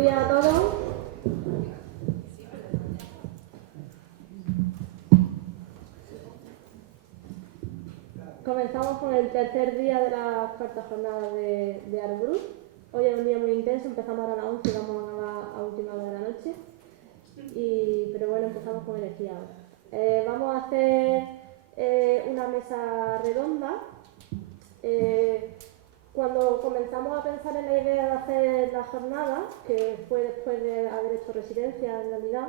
días a todos. Comenzamos con el tercer día de la cuarta jornada de Art Brut. Hoy es un día muy intenso, empezamos a las 11 y vamos a acabar a última hora de la noche. Pero bueno, empezamos con energía ahora. Vamos a hacer una mesa redonda. Cuando comenzamos a pensar en la idea de hacer la jornada, que fue después de haber hecho residencia en realidad,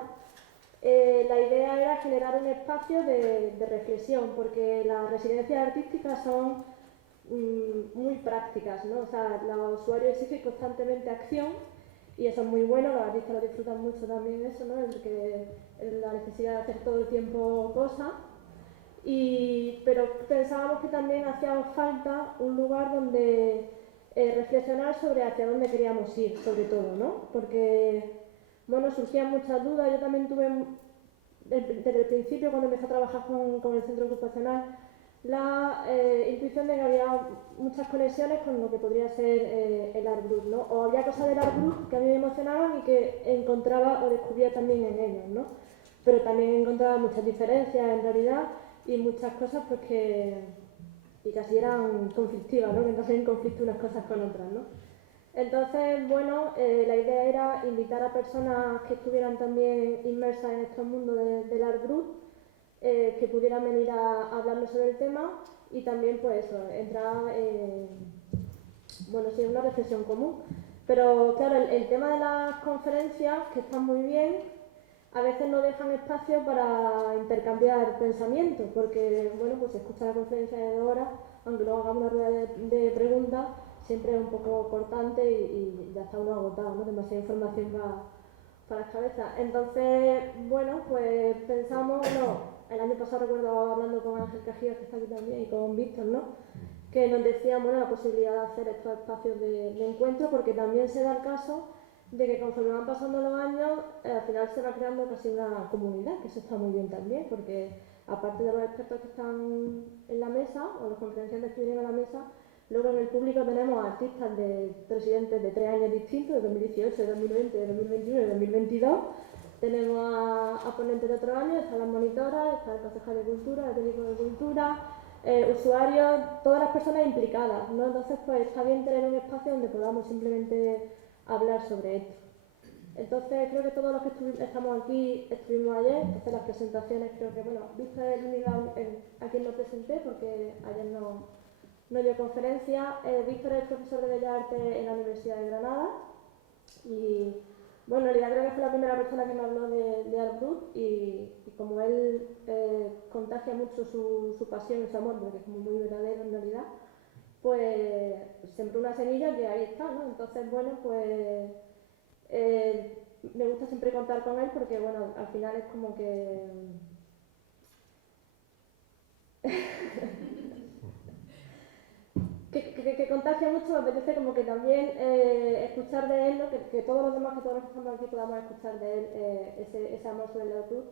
la idea era generar un espacio de reflexión, porque las residencias artísticas son muy prácticas, ¿no? O sea, los usuarios exigen constantemente acción y eso es muy bueno, los artistas lo disfrutan mucho también eso, ¿no? La necesidad de hacer todo el tiempo cosas. Pero pensábamos que también hacía falta un lugar donde reflexionar sobre hacia dónde queríamos ir, sobre todo, ¿no? Porque, bueno, surgían muchas dudas. Yo también tuve, desde el principio, cuando empecé a trabajar con el centro ocupacional, la intuición de que había muchas conexiones con lo que podría ser el Art Brut, ¿no? O había cosas del Art Brut que a mí me emocionaban y que encontraba o descubría también en ellos, ¿no? Pero también encontraba muchas diferencias en realidad y muchas cosas pues y casi eran conflictivas, ¿no? Que entonces en conflicto unas cosas con otras, ¿no? Entonces, bueno, la idea era invitar a personas que estuvieran también inmersas en este mundo del Art Brut, que pudieran venir a hablarnos sobre el tema y también, pues eso, entrar bueno, sí, en una reflexión común. Pero claro, el tema de las conferencias, que están muy bien, a veces no dejan espacio para intercambiar pensamientos, porque, bueno, pues se escucha la conferencia de 2 horas, aunque luego hagamos una rueda de preguntas, siempre es un poco cortante y ya está uno agotado, ¿no? Demasiada información para las cabezas. Entonces, bueno, pues pensamos, bueno, el año pasado recuerdo hablando con Ángel Cajías, que está aquí también, y con Víctor, ¿no? Que nos decían, bueno, la posibilidad de hacer estos espacios de encuentro, porque también se da el caso de que conforme van pasando los años, al final se va creando casi una comunidad, que eso está muy bien también, porque aparte de los expertos que están en la mesa, o los conferenciantes que vienen a la mesa, luego en el público tenemos artistas de presidentes de 3 años distintos, de 2018, de 2020, de 2021 y de 2022. Tenemos a ponentes de otros años, están las monitoras, está el concejal de cultura, el técnico de cultura, usuarios, todas las personas implicadas, ¿no? Entonces, pues está bien tener un espacio donde podamos simplemente hablar sobre esto. Entonces, creo que todos los que estamos aquí estuvimos ayer. Entonces, las presentaciones, creo que, bueno, Víctor es el único a quien no presenté porque ayer no dio conferencia. Víctor es profesor de Bellas Artes en la Universidad de Granada y, bueno, en realidad creo que fue la primera persona que me habló de Art Brut y como él contagia mucho su pasión y su amor, porque es como muy verdadero en realidad, pues sembró una semilla que ahí está, ¿no? Entonces, bueno, pues me gusta siempre contar con él porque, bueno, al final es como que contagia mucho. Me apetece como que también escuchar de él, ¿no? Que todos los demás, que todos los que estamos aquí podamos escuchar de él ese amor sobre la cruz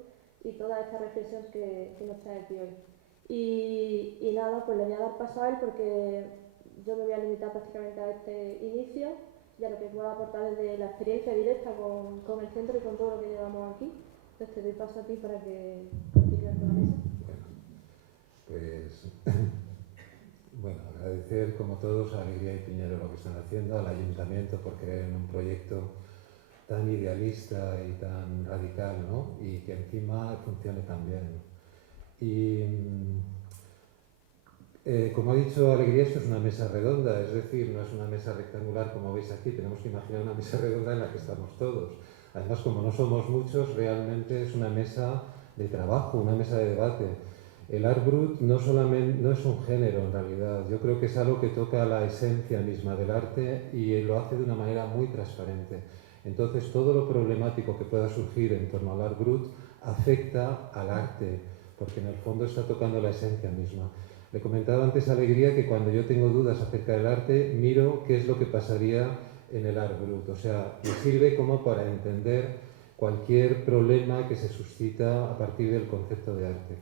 y toda esta reflexión que nos trae aquí hoy. Y nada, pues le voy a dar paso a él porque yo me voy a limitar prácticamente a este inicio y a lo que pueda aportar desde la experiencia directa con el centro y con todo lo que llevamos aquí. Entonces te doy paso a ti para que continúes con la mesa. Pues, bueno, agradecer como todos a Alegría y Piñero lo que están haciendo, al Ayuntamiento por creer en un proyecto tan idealista y tan radical, ¿no? Y que encima funcione tan bien. Y como ha dicho Alegría, esto es una mesa redonda, es decir, no es una mesa rectangular como veis aquí, tenemos que imaginar una mesa redonda en la que estamos todos. Además, como no somos muchos, realmente es una mesa de trabajo, una mesa de debate. El Art Brut no es un género en realidad, yo creo que es algo que toca la esencia misma del arte y lo hace de una manera muy transparente. Entonces, todo lo problemático que pueda surgir en torno al Art Brut afecta al arte, porque en el fondo está tocando la esencia misma. Le comentaba antes a Alegría que cuando yo tengo dudas acerca del arte, miro qué es lo que pasaría en el Art Brut. O sea, me sirve como para entender cualquier problema que se suscita a partir del concepto de arte.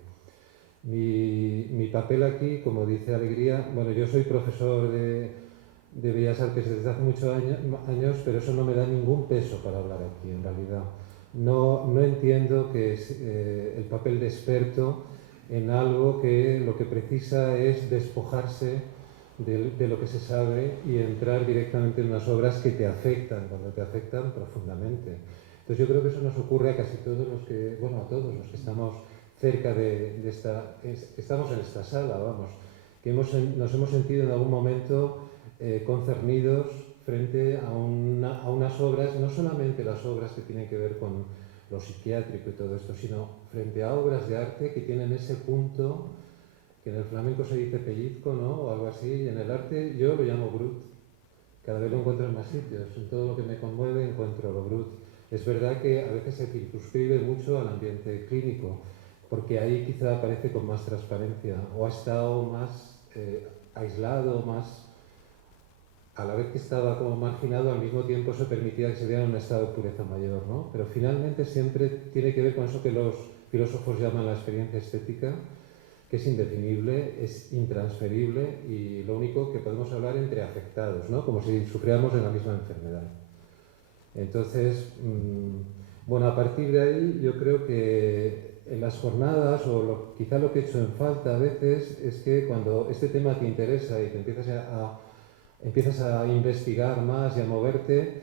Mi papel aquí, como dice Alegría, bueno, yo soy profesor de Bellas Artes desde hace muchos años, pero eso no me da ningún peso para hablar aquí, en realidad. No entiendo que es el papel de experto en algo que lo que precisa es despojarse de lo que se sabe y entrar directamente en unas obras que te afectan, cuando te afectan profundamente. Entonces yo creo que eso nos ocurre a casi todos los que, bueno, a todos los que estamos cerca de esta, estamos en esta sala, vamos, que nos hemos sentido en algún momento concernidos frente a unas obras, no solamente las obras que tienen que ver con lo psiquiátrico y todo esto, sino frente a obras de arte que tienen ese punto, que en el flamenco se dice pellizco, ¿no? O algo así, y en el arte yo lo llamo brut. Cada vez lo encuentro en más sitios, en todo lo que me conmueve encuentro lo brut. Es verdad que a veces se circunscribe mucho al ambiente clínico, porque ahí quizá aparece con más transparencia, o ha estado más aislado, más... A la vez que estaba como marginado, al mismo tiempo se permitía que se diera un estado de pureza mayor, ¿no? Pero finalmente siempre tiene que ver con eso que los filósofos llaman la experiencia estética, que es indefinible, es intransferible y lo único que podemos hablar entre afectados, ¿no? Como si sufriéramos de la misma enfermedad. Entonces, bueno, a partir de ahí yo creo que en las jornadas, o quizá lo que he hecho en falta a veces, es que cuando este tema te interesa y te empiezas a investigar más y a moverte,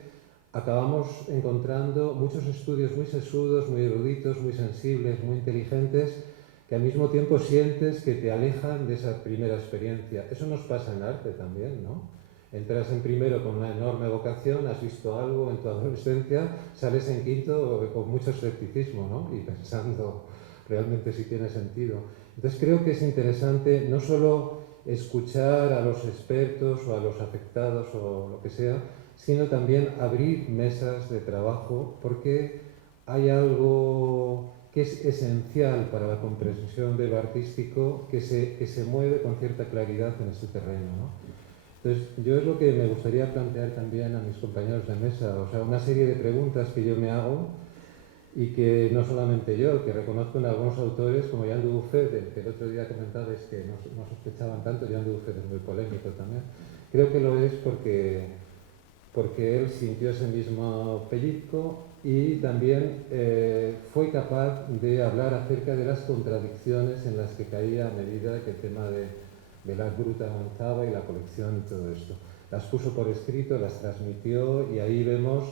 acabamos encontrando muchos estudios muy sesudos, muy eruditos, muy sensibles, muy inteligentes, que al mismo tiempo sientes que te alejan de esa primera experiencia. Eso nos pasa en arte también, ¿no? Entras en primero con una enorme vocación, has visto algo en tu adolescencia, sales en quinto con mucho escepticismo, ¿no? Y pensando realmente si tiene sentido. Entonces creo que es interesante no solo escuchar a los expertos o a los afectados o lo que sea, sino también abrir mesas de trabajo, porque hay algo que es esencial para la comprensión de lo artístico que se mueve con cierta claridad en este terreno, ¿no? Entonces, yo es lo que me gustaría plantear también a mis compañeros de mesa, o sea, una serie de preguntas que yo me hago y que no solamente yo, que reconozco en algunos autores como Jean Dubuffet, del que el otro día comentabais que no sospechaban tanto. Jean Dubuffet es muy polémico también. Creo que lo es porque él sintió ese mismo pellizco y también fue capaz de hablar acerca de las contradicciones en las que caía a medida que el tema de la gruta avanzaba y la colección y todo esto. Las puso por escrito, las transmitió y ahí vemos,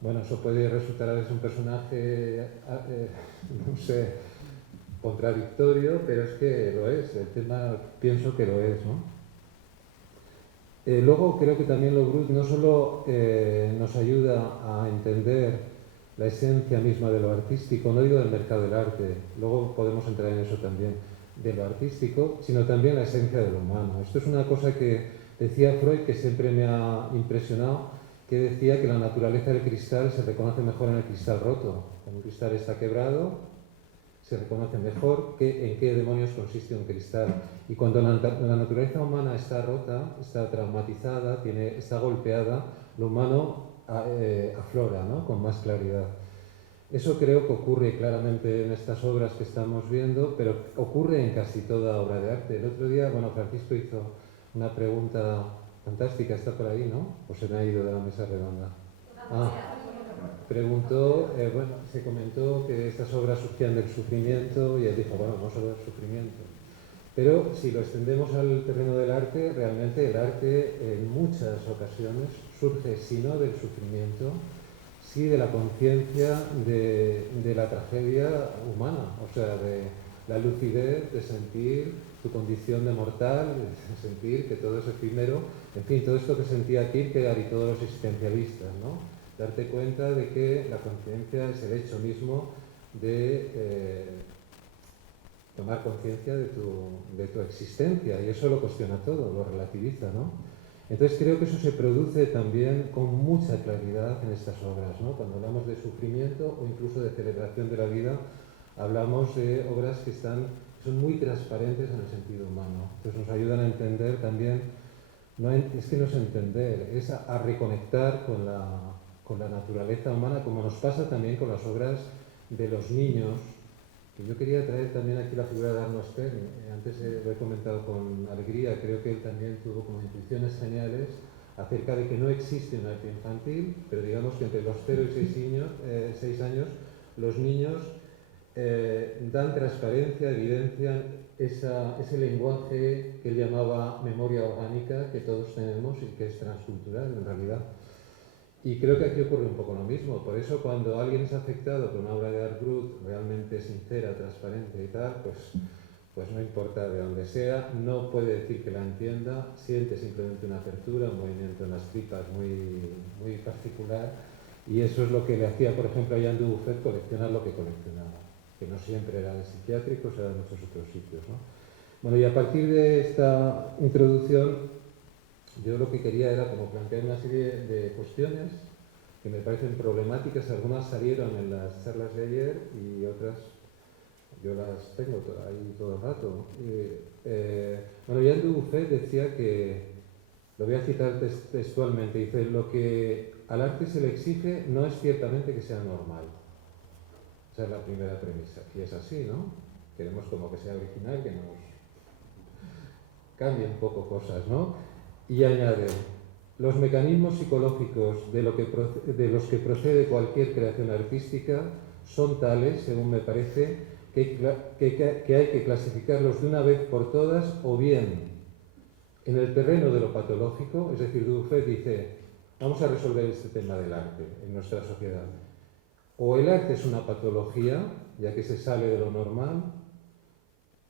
bueno, eso puede resultar a veces un personaje, no sé, contradictorio, pero es que lo es, el tema pienso que lo es, ¿no? Luego creo que también lo brut no solo nos ayuda a entender la esencia misma de lo artístico, no digo del mercado del arte, luego podemos entrar en eso también, de lo artístico, sino también la esencia de lo humano. Esto es una cosa que decía Freud, que siempre me ha impresionado, que decía que la naturaleza del cristal se reconoce mejor en el cristal roto. Cuando un cristal está quebrado, se reconoce mejor en qué demonios consiste un cristal. Y cuando la naturaleza humana está rota, está traumatizada, está golpeada, lo humano aflora, ¿no? Con más claridad. Eso creo que ocurre claramente en estas obras que estamos viendo, pero ocurre en casi toda obra de arte. El otro día, bueno, Francisco hizo una pregunta fantástica, está por ahí, ¿no? ¿O se me ha ido de la mesa redonda? Preguntó, bueno, se comentó que estas obras surgían del sufrimiento y él dijo, bueno, vamos a ver sufrimiento. Pero si lo extendemos al terreno del arte, realmente el arte en muchas ocasiones surge, si no del sufrimiento, sí de la conciencia de la tragedia humana, o sea, de la lucidez de sentir tu condición de mortal, de sentir que todo es efímero, en fin, todo esto que sentía Kierkegaard y todos los existencialistas, ¿no? Darte cuenta de que la conciencia es el hecho mismo de tomar conciencia de tu existencia, y eso lo cuestiona todo, lo relativiza, ¿no? Entonces creo que eso se produce también con mucha claridad en estas obras, ¿no? Cuando hablamos de sufrimiento o incluso de celebración de la vida, hablamos de obras que son muy transparentes en el sentido humano. Entonces nos ayudan a entender también, es que no es entender, es a reconectar con la naturaleza humana, como nos pasa también con las obras de los niños, que yo quería traer también aquí la figura de Arno Stern. Antes lo he comentado con alegría, creo que él también tuvo como intuiciones geniales acerca de que no existe un arte infantil, pero digamos que entre los 0 y 6 años los niños dan transparencia, evidencian ese lenguaje que él llamaba memoria orgánica que todos tenemos y que es transcultural en realidad. Y creo que aquí ocurre un poco lo mismo. Por eso cuando alguien es afectado por una obra de Art Brut realmente sincera, transparente y tal, pues no importa de dónde sea, no puede decir que la entienda, siente simplemente una apertura, un movimiento en las tripas muy particular, y eso es lo que le hacía, por ejemplo, a Jean Dubuffet coleccionar lo que coleccionaba, que no siempre era de psiquiátricos, era de muchos otros sitios, ¿no? Bueno, y a partir de esta introducción, yo lo que quería era como plantear una serie de cuestiones que me parecen problemáticas. Algunas salieron en las charlas de ayer y otras yo las tengo ahí todo el rato. Bueno, Jean Dubuffet decía que, lo voy a citar textualmente, dice: lo que al arte se le exige no es ciertamente que sea normal. Esa es la primera premisa, y es así, ¿no? Queremos como que sea original, que nos cambie un poco cosas, ¿no? Y añade: los mecanismos psicológicos de los que procede cualquier creación artística son tales, según me parece, que hay que clasificarlos de una vez por todas, o bien en el terreno de lo patológico, es decir, Dubuffet dice: vamos a resolver este tema del arte en nuestra sociedad. O el arte es una patología, ya que se sale de lo normal,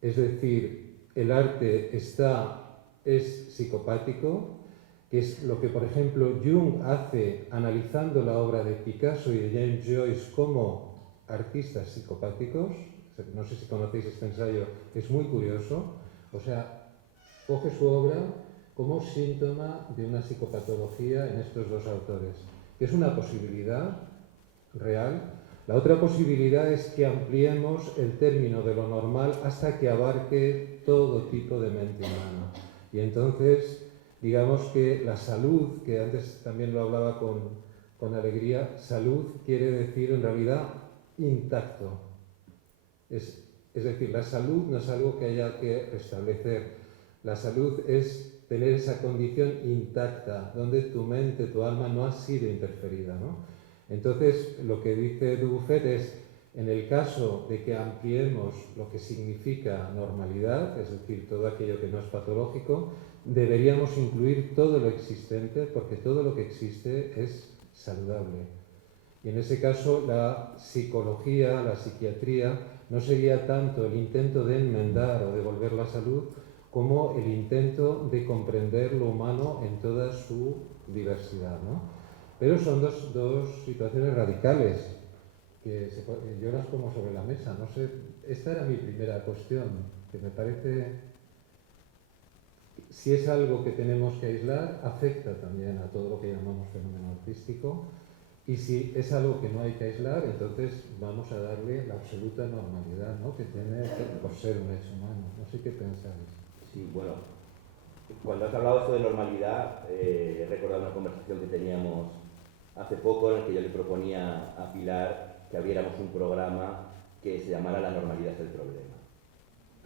es decir, el arte es psicopático, que es lo que, por ejemplo, Jung hace analizando la obra de Picasso y de James Joyce como artistas psicopáticos. No sé si conocéis este ensayo, es muy curioso. O sea, coge su obra como síntoma de una psicopatología en estos dos autores, que es una posibilidad real. La otra posibilidad es que ampliemos el término de lo normal hasta que abarque todo tipo de mente humana. Y entonces, digamos que la salud, que antes también lo hablaba con alegría, salud quiere decir en realidad intacto. Es decir, la salud no es algo que haya que restablecer. La salud es tener esa condición intacta, donde tu mente, tu alma no ha sido interferida, ¿no? Entonces, lo que dice Dubuffet es, en el caso de que ampliemos lo que significa normalidad, es decir, todo aquello que no es patológico, deberíamos incluir todo lo existente, porque todo lo que existe es saludable. Y en ese caso, la psicología, la psiquiatría, no sería tanto el intento de enmendar o devolver la salud, como el intento de comprender lo humano en toda su diversidad, ¿no? Pero son dos situaciones radicales que yo las pongo sobre la mesa. No sé, esta era mi primera cuestión, que me parece, si es algo que tenemos que aislar, afecta también a todo lo que llamamos fenómeno artístico, y si es algo que no hay que aislar, entonces vamos a darle la absoluta normalidad, ¿no?, que tiene por ser un hecho humano. No sé qué pensáis. Sí, bueno, cuando has hablado esto de normalidad, he recordado una conversación que teníamos hace poco en el que yo le proponía a Pilar que abriéramos un programa que se llamara La normalidad es el problema.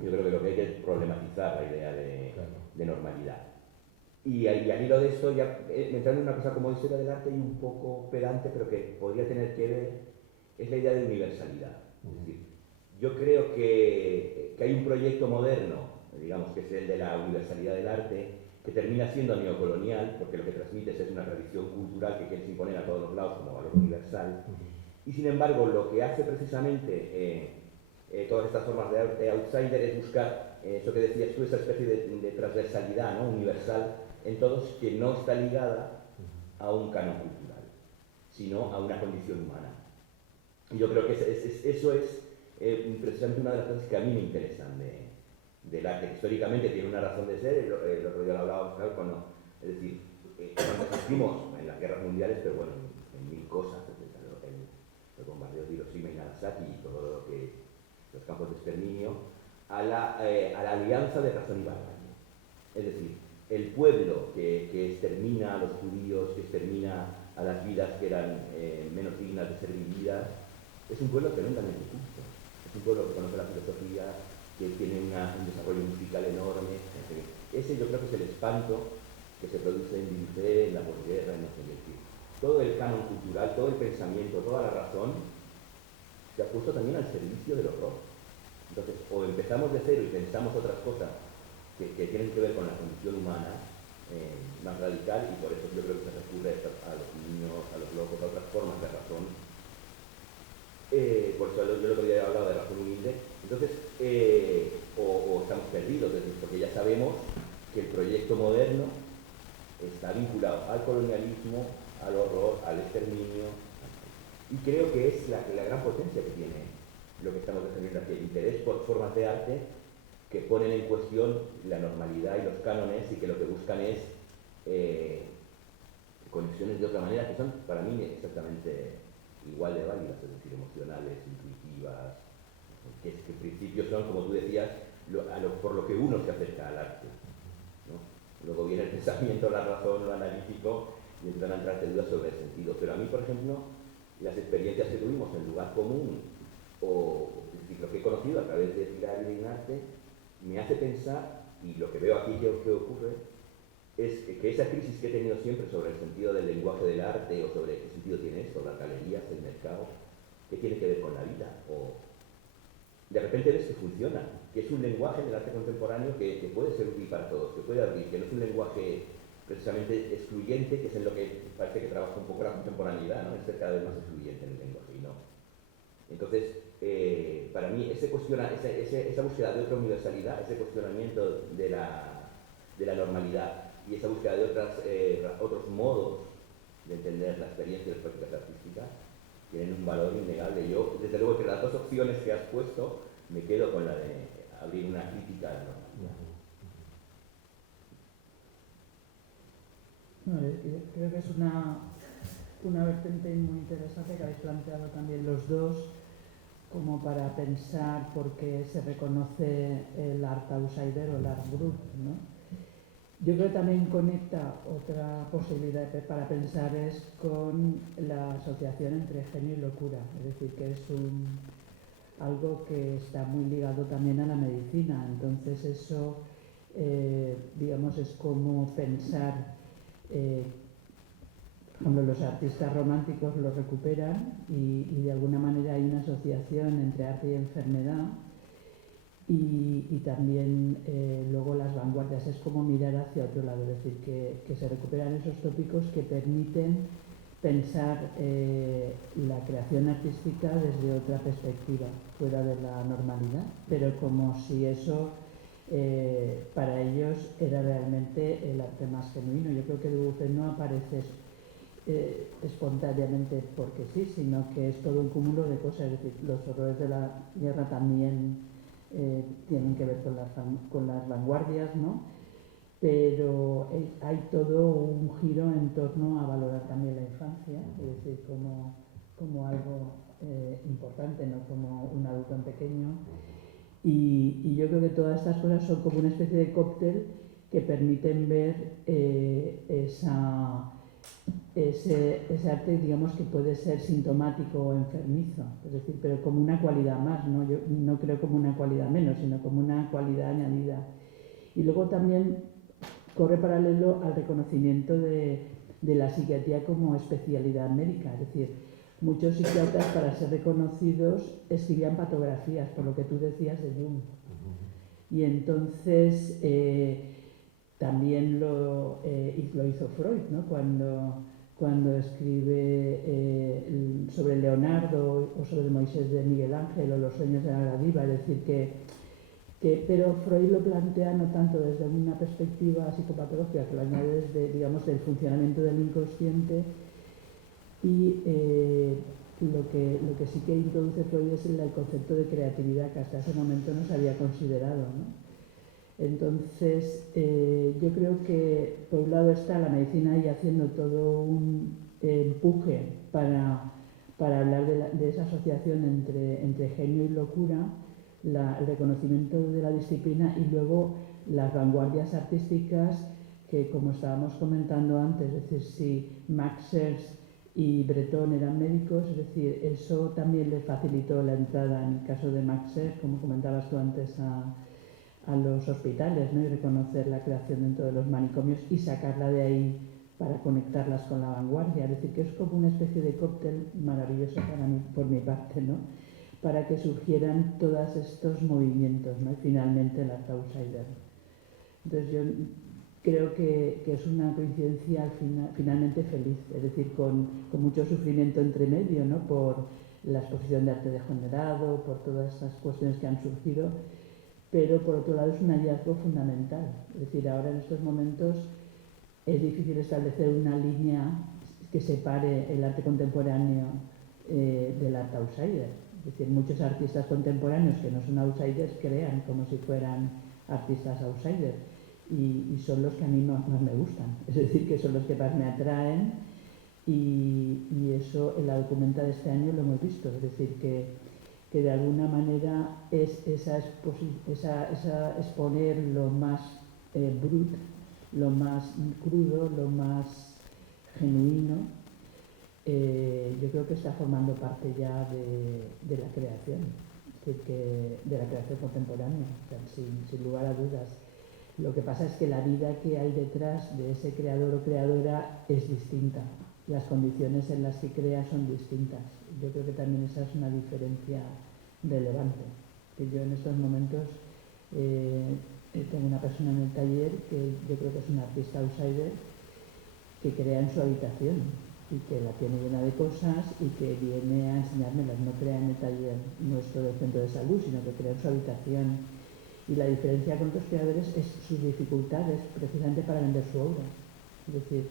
Yo creo que lo que hay que es problematizar la idea de normalidad. Y al hilo de esto, ya entrando en una cosa como historia del arte y un poco pedante, pero que podría tener que ver, es la idea de universalidad. Es decir, yo creo que hay un proyecto moderno, digamos que es el de la universalidad del arte, que termina siendo neocolonial, porque lo que transmites es una tradición cultural que quieres imponer a todos los lados como valor universal. Y sin embargo, lo que hace precisamente todas estas formas de arte outsider es buscar eso que decías tú, esa especie de transversalidad, ¿no?, universal en todos, que no está ligada a un canon cultural, sino a una condición humana. Y yo creo que eso es precisamente una de las cosas que a mí me interesan del arte, que históricamente tiene una razón de ser. El otro día lo hablábamos, claro, es decir, cuando asistimos en las guerras mundiales, pero bueno, en mil cosas, los bombardeos de Hiroshima y Nagasaki y todo lo que, los campos de exterminio, a la alianza de razón y barbarie. Es decir, el pueblo que extermina a los judíos, que extermina a las vidas que eran menos dignas de ser vividas, es un pueblo tremendamente justo. Es un pueblo que conoce la filosofía, que tiene un desarrollo musical enorme. Ese yo creo que es el espanto que se produce en Bilbao, en la posguerra, en no sé qué. Todo el canon cultural, todo el pensamiento, toda la razón se ha puesto también al servicio del horror. Entonces, o empezamos de cero y pensamos otras cosas que tienen que ver con la condición humana más radical, y por eso yo creo que se recurre a los niños, a los locos, a otras formas de razón. Por eso yo el otro día he hablado de razón humilde. Entonces, o estamos perdidos, es decir, porque ya sabemos que el proyecto moderno está vinculado al colonialismo, al horror, al exterminio, y creo que es la gran potencia que tiene lo que estamos defendiendo aquí, el interés por formas de arte que ponen en cuestión la normalidad y los cánones, y que lo que buscan es conexiones de otra manera que son para mí exactamente igual de válidas, es decir, emocionales, intuitivas, que en principio son, como tú decías, por lo que uno se acerca al arte, ¿no? Luego viene el pensamiento, la razón, lo analítico, y empiezan a entrarte dudas sobre el sentido. Pero a mí, por ejemplo, las experiencias que tuvimos en lugar común, o es decir, lo que he conocido a través de Pilar y de arte, me hace pensar, y lo que veo aquí que ocurre, es que esa crisis que he tenido siempre sobre el sentido del lenguaje del arte, o sobre qué sentido tiene esto, las galerías, el mercado, qué tiene que ver con la vida, o de repente ves que funciona, que es un lenguaje del arte contemporáneo que puede ser útil para todos, que puede abrir, que no es un lenguaje precisamente excluyente, que es en lo que parece que trabaja un poco la contemporaneidad, ¿no? Es ser cada vez más excluyente en el lenguaje, y no. Entonces, para mí, esa búsqueda de otra universalidad, ese cuestionamiento de la normalidad, y esa búsqueda de otros modos de entender la experiencia y las prácticas artísticas, tienen un valor innegable. Yo, desde luego, que las dos opciones que has puesto, me quedo con la de abrir una crítica a la normalidad. No, creo que es una vertiente muy interesante que habéis planteado también los dos, como para pensar por qué se reconoce el art outsider o el art brut, ¿no? Yo creo que también conecta otra posibilidad para pensar es con la asociación entre genio y locura, es decir, que es algo que está muy ligado también a la medicina. Entonces eso, digamos, es como pensar, por ejemplo, los artistas románticos lo recuperan y de alguna manera hay una asociación entre arte y enfermedad. Y también luego las vanguardias es como mirar hacia otro lado, es decir, que se recuperan esos tópicos que permiten pensar la creación artística desde otra perspectiva, fuera de la normalidad, pero como si eso para ellos era realmente el arte más genuino. Yo creo que Dubuffet no aparece espontáneamente porque sí, sino que es todo un cúmulo de cosas, es decir, los horrores de la guerra también tienen que ver con las vanguardias, ¿no? Pero hay todo un giro en torno a valorar también la infancia, es decir, como algo importante, no como un adulto en pequeño. Y yo creo que todas estas cosas son como una especie de cóctel que permiten ver ese arte, digamos, que puede ser sintomático o enfermizo, es decir, pero como una cualidad más, ¿no? Yo no creo como una cualidad menos, sino como una cualidad añadida. Y luego también corre paralelo al reconocimiento de la psiquiatría como especialidad médica, es decir, muchos psiquiatras, para ser reconocidos, escribían patografías, por lo que tú decías de Jung. Y entonces también lo hizo Freud, ¿no? Cuando escribe sobre Leonardo o sobre Moisés de Miguel Ángel o los sueños de la diva, es decir, pero Freud lo plantea no tanto desde una perspectiva psicopatológica, que lo añade desde, digamos, del funcionamiento del inconsciente, y lo que sí que introduce Freud es el concepto de creatividad que hasta ese momento no se había considerado, ¿no? Entonces, yo creo que por un lado está la medicina ahí haciendo todo un empuje para hablar de esa asociación entre genio y locura, el reconocimiento de la disciplina, y luego las vanguardias artísticas que, como estábamos comentando antes, es decir, si Max Scherz y Breton eran médicos, es decir, eso también le facilitó la entrada, en el caso de Max Scherz, como comentabas tú antes, a los hospitales, ¿no? Y reconocer la creación dentro de los manicomios y sacarla de ahí para conectarlas con la vanguardia. Es decir, que es como una especie de cóctel maravilloso para mí, por mi parte, ¿no? Para que surgieran todos estos movimientos, ¿no? Y finalmente el Art Outsider. Entonces yo creo que es una coincidencia finalmente feliz, es decir, con mucho sufrimiento entre medio, ¿no? Por la exposición de arte degenerado, por todas estas cuestiones que han surgido, pero por otro lado es un hallazgo fundamental. Es decir, ahora en estos momentos es difícil establecer una línea que separe el arte contemporáneo del art outsider. Es decir, muchos artistas contemporáneos que no son outsiders crean como si fueran artistas outsiders y son los que a mí más me gustan. Es decir, que son los que más me atraen y eso en la documenta de este año lo hemos visto. Es decir, que de alguna manera es exponer lo más brut, lo más crudo, lo más genuino, yo creo que está formando parte ya de la creación, es decir, de la creación contemporánea, o sea, sin lugar a dudas. Lo que pasa es que la vida que hay detrás de ese creador o creadora es distinta, las condiciones en las que crea son distintas. Yo creo que también esa es una diferencia relevante, que yo en estos momentos tengo una persona en el taller que yo creo que es una artista outsider que crea en su habitación y que la tiene llena de cosas y que viene a enseñármelas, no crea en el taller nuestro del centro de salud, sino que crea en su habitación. Y la diferencia con otros creadores es sus dificultades precisamente para vender su obra. Es decir,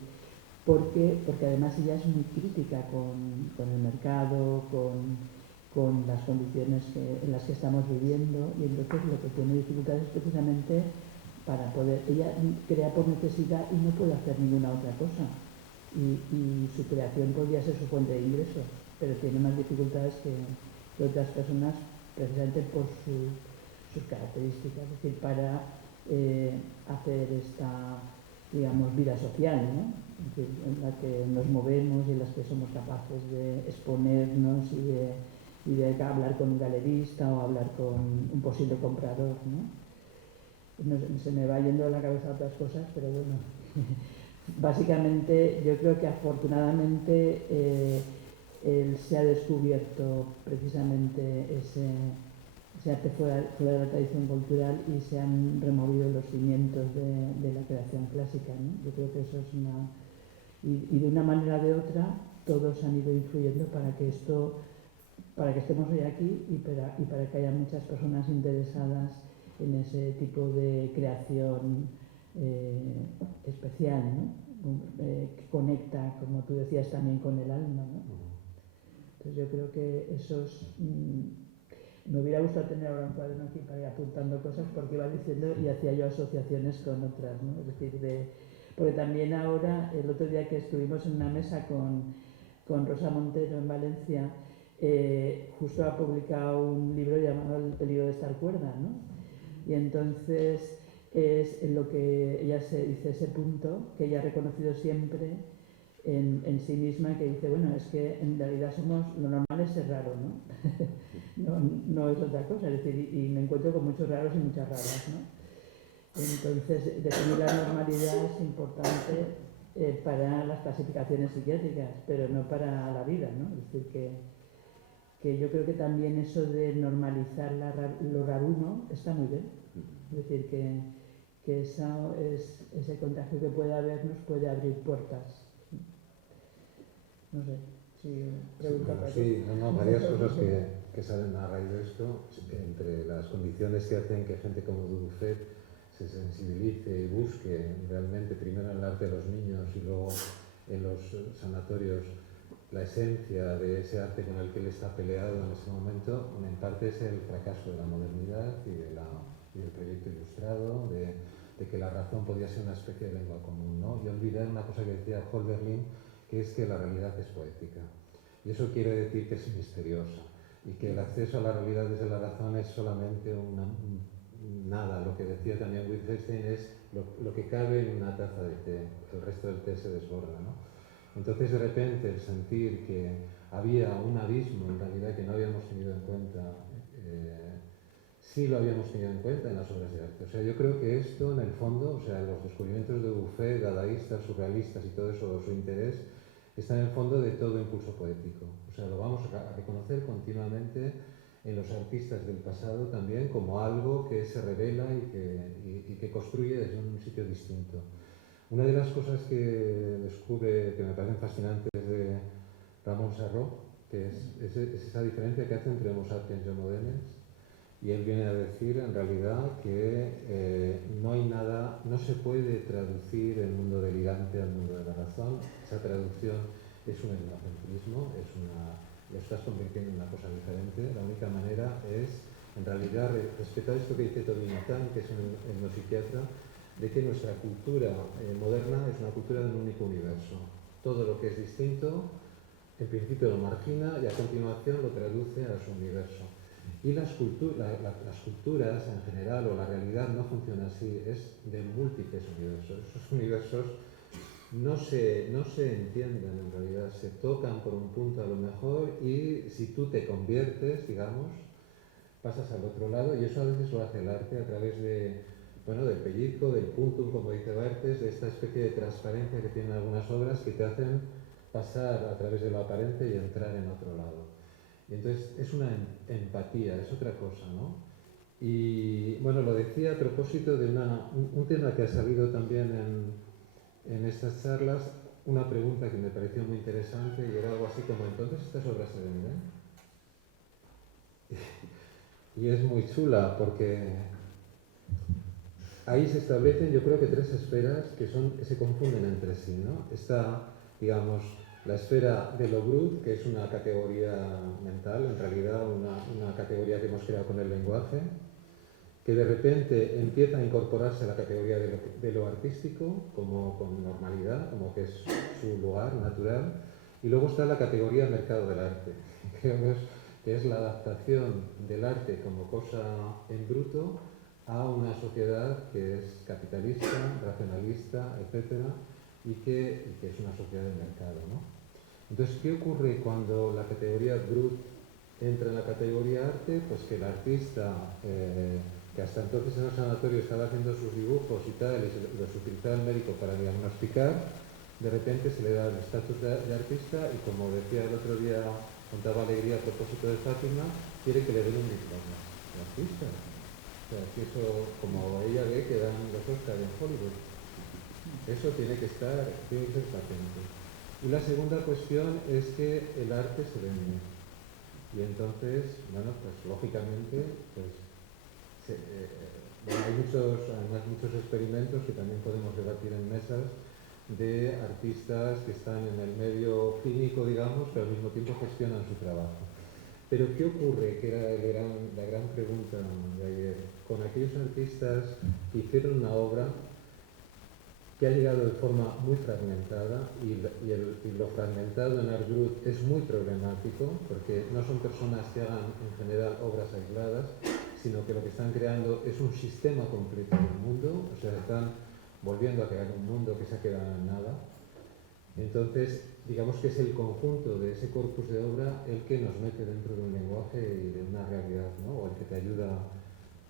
porque además ella es muy crítica con el mercado, con las condiciones en las que estamos viviendo, y entonces lo que tiene dificultades es precisamente para poder, ella crea por necesidad y no puede hacer ninguna otra cosa, y su creación podría ser su fuente de ingresos, pero tiene más dificultades que otras personas precisamente por sus características, es decir, para hacer esta, digamos, vida social, ¿no? Es decir, en la que nos movemos y en las que somos capaces de exponernos y de hablar con un galerista o hablar con un posible comprador, ¿no? Se me va yendo a la cabeza otras cosas, pero bueno, básicamente yo creo que afortunadamente se ha descubierto precisamente ese arte fuera de la tradición cultural y se han removido los cimientos de la creación clásica, ¿no? Yo creo que eso es una... Y de una manera o de otra todos han ido influyendo para que estemos hoy aquí y para que haya muchas personas interesadas en ese tipo de creación especial, ¿no? Que conecta, como tú decías, también con el alma, ¿no? Entonces yo creo que esos... me hubiera gustado tener ahora un cuaderno aquí para ir apuntando cosas porque iba diciendo y hacía yo asociaciones con otras, ¿no? Es decir, porque también ahora, el otro día que estuvimos en una mesa con Rosa Montero en Valencia, justo ha publicado un libro llamado El peligro de estar cuerda, ¿no? Y entonces es en lo que ella se dice ese punto que ella ha reconocido siempre en sí misma, que dice, bueno, es que en realidad lo normal es ser raro, ¿no? No es otra cosa, es decir, y me encuentro con muchos raros y muchas raras, ¿no? Entonces, definir la normalidad es importante para las clasificaciones psiquiátricas, pero no para la vida, ¿no? Es decir, que yo creo que también eso de normalizar lo raruno está muy bien. Es decir, que ese contagio que puede haber nos puede abrir puertas. No sé, si pregunta para sí, varias cosas que salen a raíz de esto, entre las condiciones que hacen que gente como Dubuffet se sensibilice y busque realmente, primero en el arte de los niños y luego en los sanatorios, la esencia de ese arte con el que él está peleado en ese momento, en parte es el fracaso de la modernidad y del proyecto ilustrado, de que la razón podía ser una especie de lengua común, ¿no? Y olvidar una cosa que decía Hölderlin, que es que la realidad es poética. Y eso quiere decir que es misteriosa y que el acceso a la realidad desde la razón es solamente nada. Lo que decía también Wittgenstein es lo que cabe en una taza de té, el resto del té se desborda, ¿no? Entonces, de repente, el sentir que había un abismo en realidad que no habíamos tenido en cuenta sí lo habíamos tenido en cuenta en las obras de arte. O sea, yo creo que esto, en el fondo, o sea, los descubrimientos de Buffet, dadaístas, surrealistas y todo eso, su interés, está en el fondo de todo impulso poético. O sea, lo vamos a reconocer continuamente en los artistas del pasado también como algo que se revela y que construye desde un sitio distinto. Una de las cosas que descubre, que me parecen fascinantes de Ramón Sarró, que es esa diferencia que hace entre Homo sapiens y Homo denes, y él viene a decir en realidad que no hay nada, no se puede traducir el mundo delirante al mundo de la razón. Esa traducción es un etnocentrismo, lo estás convirtiendo en una cosa diferente. La única manera es, en realidad, respetar esto que dice Tobin Nathan, que es un etnopsiquiatra, de que nuestra cultura moderna es una cultura de un único universo. Todo lo que es distinto, en principio lo margina y a continuación lo traduce a su universo. Y las culturas en general, o la realidad, no funciona así, es de múltiples universos. Esos universos no se entienden en realidad, se tocan por un punto a lo mejor, y si tú te conviertes, digamos, pasas al otro lado, y eso a veces lo hace el arte a través del pellizco, del puntum, como dice Barthes, de esta especie de transparencia que tienen algunas obras que te hacen pasar a través de lo aparente y entrar en otro lado. Y entonces es una empatía, es otra cosa, ¿no? Y bueno, lo decía a propósito de un tema que ha salido también en estas charlas, una pregunta que me pareció muy interesante, y era algo así como: ¿entonces estas obras se venden? Y es muy chula porque ahí se establecen, yo creo que tres esferas que se confunden entre sí, ¿no? Está, digamos, la esfera de lo brut, que es una categoría mental, en realidad una categoría que hemos creado con el lenguaje, que de repente empieza a incorporarse a la categoría de lo artístico, como con normalidad, como que es su lugar natural, y luego está la categoría mercado del arte, que es la adaptación del arte como cosa en bruto a una sociedad que es capitalista, racionalista, etcétera, y que es una sociedad de mercado, ¿no? Entonces, ¿qué ocurre cuando la categoría brut entra en la categoría arte? Pues que el artista, que hasta entonces en el sanatorio estaba haciendo sus dibujos y tal, y los utilizaba el médico para diagnosticar, de repente se le da el estatus de artista, y como decía el otro día, contaba Alegría a propósito de Fátima, quiere que le den un diploma de artista. O sea, que eso, como ella ve que dan los Oscars en Hollywood, eso tiene que ser patente. Y la segunda cuestión es que el arte se vende. Y entonces, bueno, pues lógicamente, pues, hay muchos experimentos que también podemos debatir en mesas de artistas que están en el medio clínico, digamos, pero al mismo tiempo gestionan su trabajo. Pero ¿qué ocurre? Que era la gran pregunta de ayer. Con aquellos artistas que hicieron una obra que ha llegado de forma muy fragmentada, y lo fragmentado en Art Brut es muy problemático, porque no son personas que hagan en general obras aisladas, sino que lo que están creando es un sistema completo del mundo, o sea, están volviendo a crear un mundo que se ha quedado en nada. Entonces, digamos que es el conjunto de ese corpus de obra el que nos mete dentro de un lenguaje y de una realidad, ¿no? O el que te ayuda.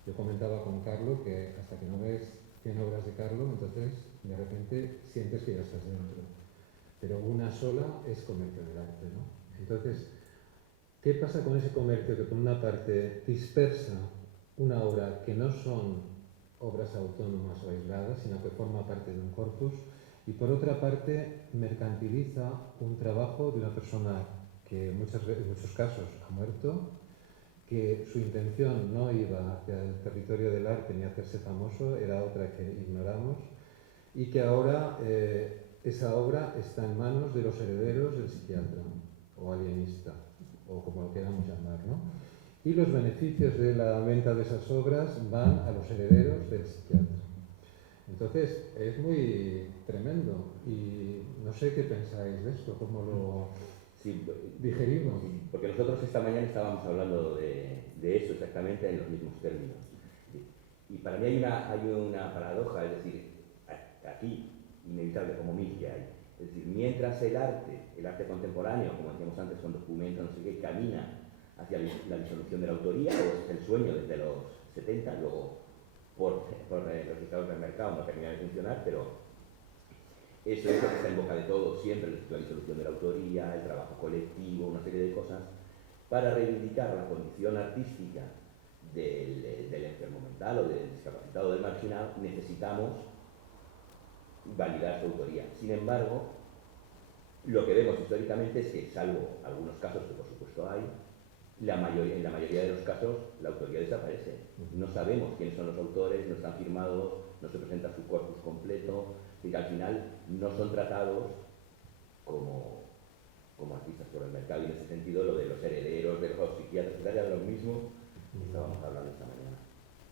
Yo comentaba con Carlo que hasta que no ves 100 obras de Carlo, entonces de repente sientes que ya estás dentro. Pero una sola es comercio del arte, ¿no? Entonces, ¿qué pasa con ese comercio que por una parte dispersa una obra que no son obras autónomas o aisladas, sino que forma parte de un corpus, y por otra parte mercantiliza un trabajo de una persona que en muchos casos ha muerto, que su intención no iba hacia el territorio del arte ni hacerse famoso, era otra que ignoramos, y que ahora esa obra está en manos de los herederos del psiquiatra o alienista, o como lo queramos llamar, ¿no? Y los beneficios de la venta de esas obras van a los herederos del psiquiatra. Entonces, es muy tremendo, y no sé qué pensáis de esto, cómo lo digerimos. Porque nosotros esta mañana estábamos hablando de eso exactamente en los mismos términos. Y para mí hay una paradoja, es decir, aquí, inevitable, como mil que hay. Es decir, mientras el arte contemporáneo, como decíamos antes, con documentos, no sé qué, camina hacia la disolución de la autoría, o es el sueño desde los 70, luego por los estados del mercado no termina de funcionar, pero eso es lo que está en boca de todos siempre, la disolución de la autoría, el trabajo colectivo, una serie de cosas, para reivindicar la condición artística del enfermo mental o del discapacitado o del marginado, necesitamos validar su autoría. Sin embargo, lo que vemos históricamente es que, salvo algunos casos que por supuesto hay, en la mayoría de los casos la autoría desaparece. No sabemos quiénes son los autores, no están firmados, no se presenta su corpus completo, y que al final no son tratados como artistas por el mercado, y en ese sentido lo de los herederos de los psiquiatras era lo mismo que estábamos hablando esta mañana.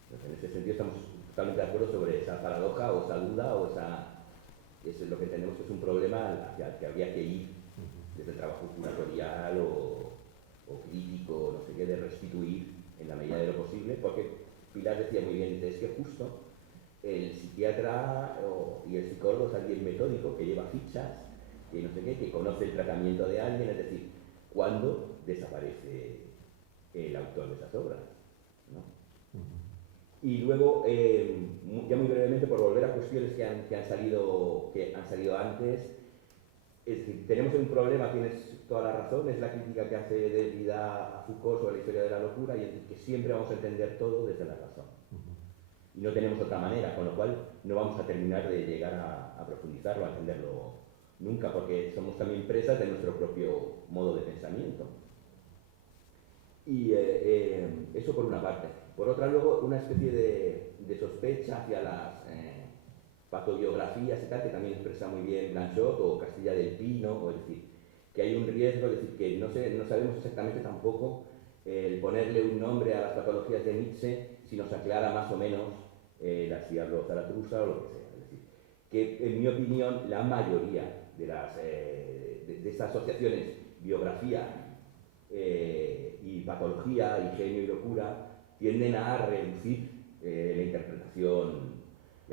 Entonces, en ese sentido estamos totalmente de acuerdo sobre esa paradoja o esa duda o eso es lo que entendemos que es un problema hacia el que habría que ir desde el trabajo curatorial o crítico, no sé qué, de restituir en la medida de lo posible, porque Pilar decía muy bien, dice, es que justo el psiquiatra y el psicólogo es alguien metódico que lleva fichas, que no sé qué, que conoce el tratamiento de alguien, es decir, cuando desaparece el autor de esas obras, ¿no? Y luego, ya muy brevemente, por volver a cuestiones que han salido antes, es decir, tenemos un problema, tienes toda la razón, es la crítica que hace Derrida a Foucault sobre la historia de la locura, y es decir, que siempre vamos a entender todo desde la razón. Y no tenemos otra manera, con lo cual no vamos a terminar de llegar a profundizarlo, a entenderlo nunca, porque somos también presas de nuestro propio modo de pensamiento. Y eso por una parte. Por otra, luego, una especie de sospecha hacia las patobiografías y tal, que también expresa muy bien Blanchot o Castilla del Pino, es decir, que hay un riesgo, es decir, que no sabemos exactamente tampoco el ponerle un nombre a las patologías de Nietzsche si nos aclara más o menos si hablo Zaratruza o lo que sea. Es decir, que en mi opinión la mayoría de estas asociaciones, biografía y patología, y genio y locura, tienden a reducir la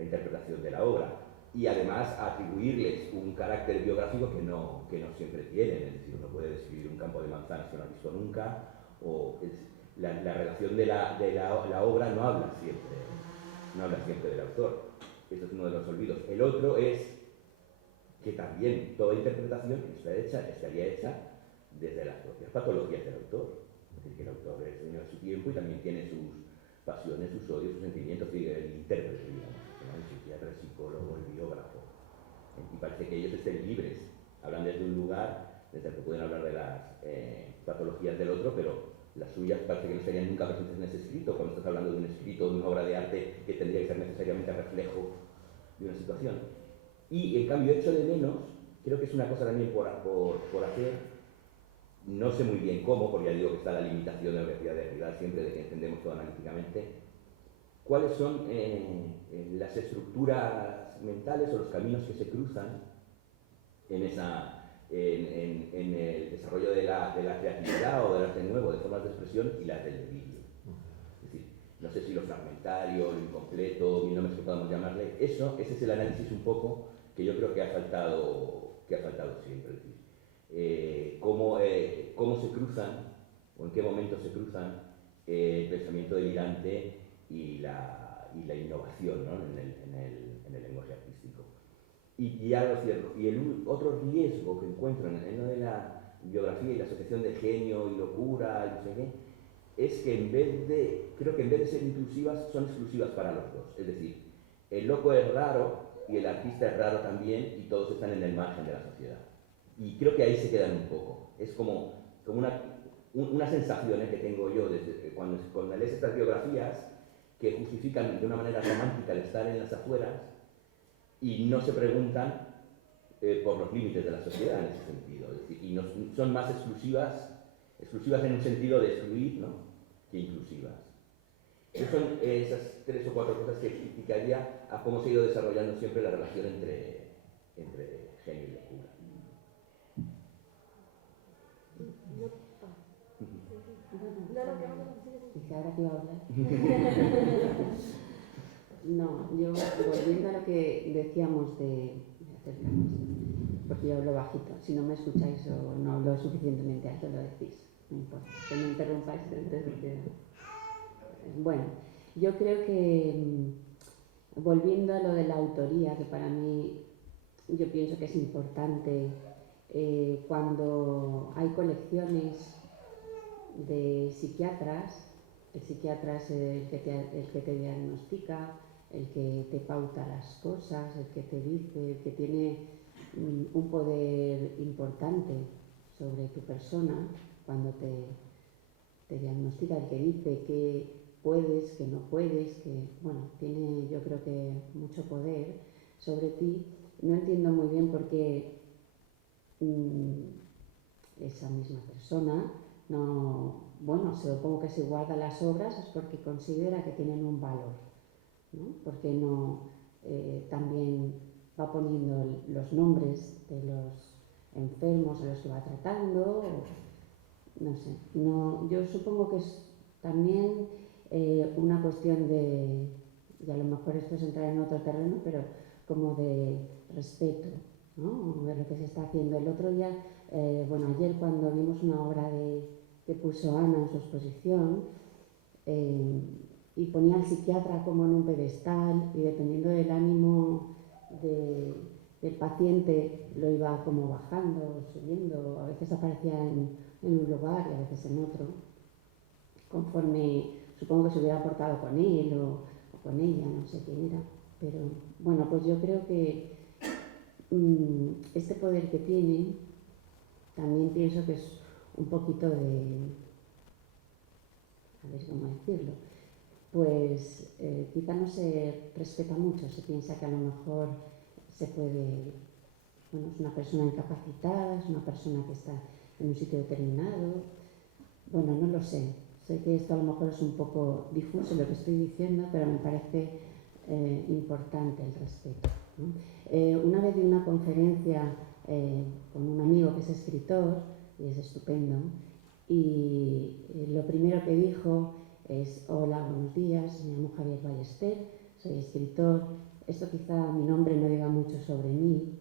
interpretación de la obra y además a atribuirles un carácter biográfico que no siempre tienen. Es decir, uno puede describir un campo de manzanas que no ha visto nunca, o la relación de la obra no habla siempre del autor. Eso es uno de los olvidos. El otro es que también toda interpretación estaría hecha desde las propias patologías del autor. Es decir, que el autor es dueño de su tiempo y también tiene sus pasiones, sus odios, sus sentimientos, y el intérprete, digamos, ¿no? El psiquiatra, el psicólogo, el biógrafo. Y parece que ellos estén libres, hablan desde un lugar desde el que pueden hablar de las patologías del otro, pero las suyas parece que no estarían nunca presentes en ese escrito, cuando estás hablando de un escrito, de una obra de arte que tendría que ser necesariamente reflejo de una situación. Y en cambio, echo de menos, creo que es una cosa también por hacer, no sé muy bien cómo, porque ya digo que está la limitación de la Universidad de Derrida siempre de que entendemos todo analíticamente, cuáles son las estructuras mentales o los caminos que se cruzan en el desarrollo de la creatividad o del arte nuevo, de formas de expresión, y las del delirio. Es decir, no sé si lo fragmentario, lo incompleto, mil nombres que podamos llamarle, ese es el análisis un poco que yo creo que ha faltado siempre. Es decir, cómo se cruzan, o en qué momento se cruzan el pensamiento delirante y la innovación, ¿no? en el lenguaje artístico. Y ya lo cierro. Y el otro riesgo que encuentro en lo de la biografía y la asociación de genio y locura, y no sé qué, es que creo que en vez de ser inclusivas, son exclusivas para los dos. Es decir, el loco es raro y el artista es raro también, y todos están en el margen de la sociedad. Y creo que ahí se quedan un poco. Es como una sensación que tengo yo desde cuando lees estas biografías que justifican de una manera romántica el estar en las afueras y no se preguntan por los límites de la sociedad en ese sentido. Es decir, y son más exclusivas en un sentido de excluir, ¿no?, que inclusivas. Esas son esas 3 o 4 cosas que criticaría a cómo se ha ido desarrollando siempre la relación entre genio y locura. Dije, ahora que iba a hablar. No, yo volviendo a lo que decíamos de acercarnos, porque yo hablo bajito, si no me escucháis o no hablo suficientemente alto lo decís, no importa, que me interrumpáis dentro de lo que... Bueno, Yo creo que, volviendo a lo de la autoría, que para mí yo pienso que es importante, cuando hay colecciones de psiquiatras, el psiquiatra es el que te diagnostica, el que te pauta las cosas, el que te dice, el que tiene un poder importante sobre tu persona cuando te diagnostica, el que dice que puedes, que no puedes, que bueno, tiene yo creo que mucho poder sobre ti. No entiendo muy bien por qué esa misma persona no, bueno, supongo que si guarda las obras es porque considera que tienen un valor, ¿no? Porque no también va poniendo los nombres de los enfermos a los que va tratando, no sé, no, yo supongo que es también una cuestión de, y a lo mejor esto es entrar en otro terreno, pero como de respeto, ¿no? De lo que se está haciendo. El otro día, bueno, ayer cuando vimos una obra que puso Ana en su exposición, y ponía al psiquiatra como en un pedestal y dependiendo del ánimo del paciente lo iba como bajando, subiendo, a veces aparecía en un lugar y a veces en otro, conforme supongo que se hubiera portado con él o con ella, no sé quién era, pero bueno, pues yo creo que este poder que tiene, también pienso que es un poquito de, a ver cómo decirlo, pues quizá no se respeta mucho, se piensa que a lo mejor se puede, bueno, es una persona incapacitada, es una persona que está en un sitio determinado, bueno, no lo sé, sé que esto a lo mejor es un poco difuso lo que estoy diciendo, pero me parece importante el respeto, ¿no? Una vez di una conferencia con un amigo que es escritor, y es estupendo, y lo primero que dijo es: hola, buenos días, me llamo Javier Ballester, soy escritor. Esto quizá mi nombre no diga mucho sobre mí,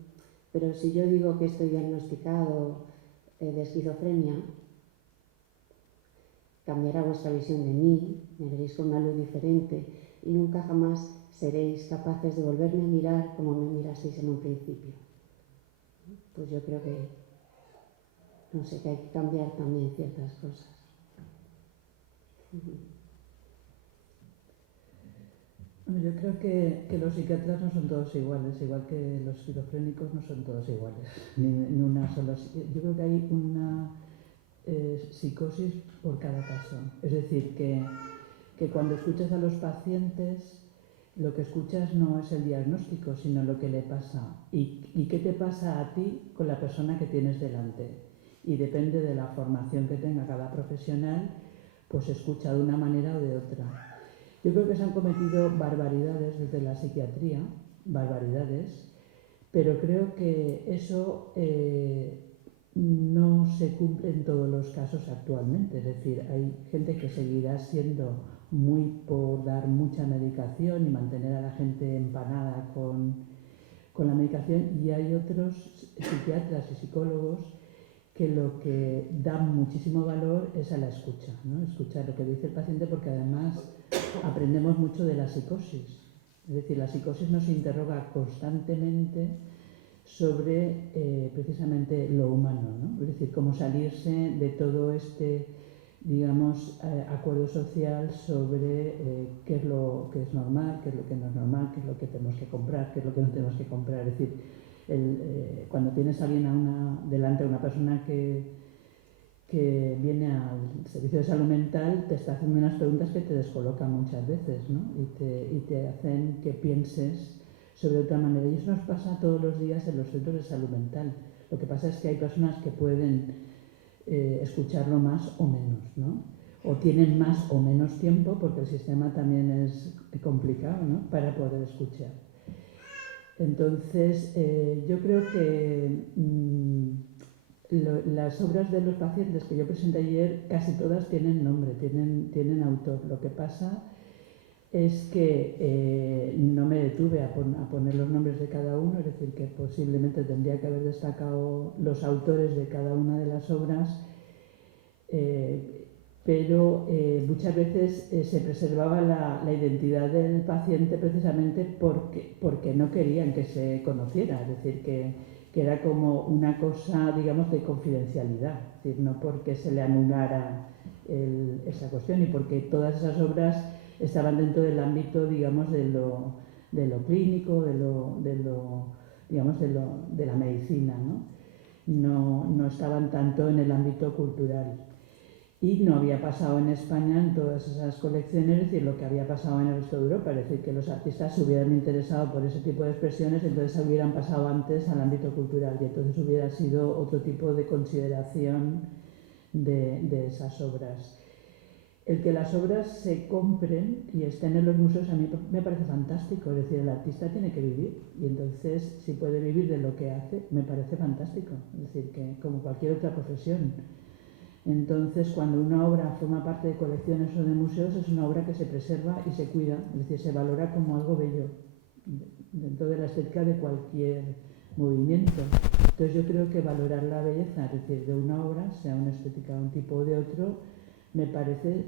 pero si yo digo que estoy diagnosticado de esquizofrenia, cambiará vuestra visión de mí, me veréis con una luz diferente y nunca jamás seréis capaces de volverme a mirar como me mirasteis en un principio. Pues yo creo que, no sé, que hay que cambiar también ciertas cosas. Yo creo que los psiquiatras no son todos iguales, igual que los esquizofrénicos no son todos iguales, ni una sola. Yo creo que hay una psicosis por cada caso. Es decir, que cuando escuchas a los pacientes, lo que escuchas no es el diagnóstico, sino lo que le pasa. ¿Y qué te pasa a ti con la persona que tienes delante? Y depende de la formación que tenga cada profesional, pues escucha de una manera o de otra. Yo creo que se han cometido barbaridades desde la psiquiatría, barbaridades, pero creo que eso no se cumple en todos los casos actualmente. Es decir, hay gente que seguirá siendo muy por dar mucha medicación y mantener a la gente empanada con la medicación, y hay otros psiquiatras y psicólogos que lo que dan muchísimo valor es a la escucha, ¿no? Escuchar lo que dice el paciente, porque además aprendemos mucho de la psicosis. Es decir, la psicosis nos interroga constantemente sobre precisamente lo humano, ¿no? Es decir, cómo salirse de todo este, digamos, acuerdo social sobre qué es lo que es normal, qué es lo que no es normal, qué es lo que tenemos que comprar, qué es lo que no tenemos que comprar. Es decir, cuando tienes a alguien delante, a una persona que viene al servicio de salud mental, te está haciendo unas preguntas que te descolocan muchas veces, ¿no? Y te hacen que pienses sobre otra manera. Y eso nos pasa todos los días en los centros de salud mental. Lo que pasa es que hay personas que pueden escucharlo más o menos, ¿no? O tienen más o menos tiempo, porque el sistema también es complicado, ¿no?, para poder escuchar. Entonces, yo creo que las obras de los pacientes que yo presenté ayer, casi todas tienen nombre, tienen autor. Lo que pasa es que no me detuve a poner los nombres de cada uno, es decir, que posiblemente tendría que haber destacado los autores de cada una de las obras, pero muchas veces se preservaba la identidad del paciente precisamente porque no querían que se conociera, es decir, que era como una cosa, digamos, de confidencialidad, es decir, no porque se le anulara esa cuestión y porque todas esas obras estaban dentro del ámbito, digamos, de lo clínico, digamos, de la medicina, ¿no? No estaban tanto en el ámbito cultural. Y no había pasado en España en todas esas colecciones, es decir, lo que había pasado en el resto de Europa, es decir, que los artistas se hubieran interesado por ese tipo de expresiones, entonces hubieran pasado antes al ámbito cultural y entonces hubiera sido otro tipo de consideración de esas obras. El que las obras se compren y estén en los museos a mí me parece fantástico, es decir, el artista tiene que vivir y entonces si puede vivir de lo que hace me parece fantástico, es decir, que como cualquier otra profesión. Entonces, cuando una obra forma parte de colecciones o de museos, es una obra que se preserva y se cuida, es decir, se valora como algo bello, dentro de la estética de cualquier movimiento. Entonces, yo creo que valorar la belleza, es decir, de una obra, sea una estética de un tipo o de otro, me parece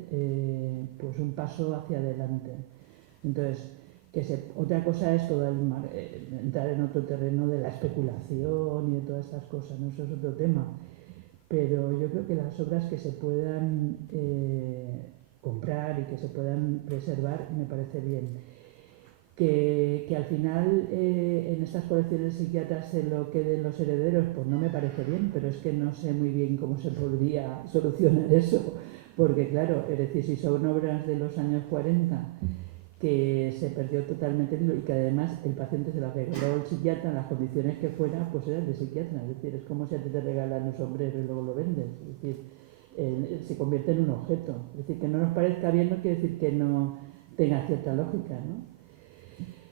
pues un paso hacia adelante. Entonces, otra cosa es todo entrar en otro terreno de la especulación y de todas estas cosas, ¿no? Eso es otro tema. Pero yo creo que las obras que se puedan comprar y que se puedan preservar me parece bien. Que al final en estas colecciones psiquiatras se lo queden los herederos, pues no me parece bien, pero es que no sé muy bien cómo se podría solucionar eso, porque claro, es decir, si son obras de los años 40 que se perdió totalmente y que además el paciente se las regaló al psiquiatra en las condiciones que fuera, pues era el de psiquiatra, es decir, es como si a ti te regalan un sombrero y luego lo vendes, es decir, se convierte en un objeto, es decir, que no nos parezca bien no quiere decir que no tenga cierta lógica, ¿no?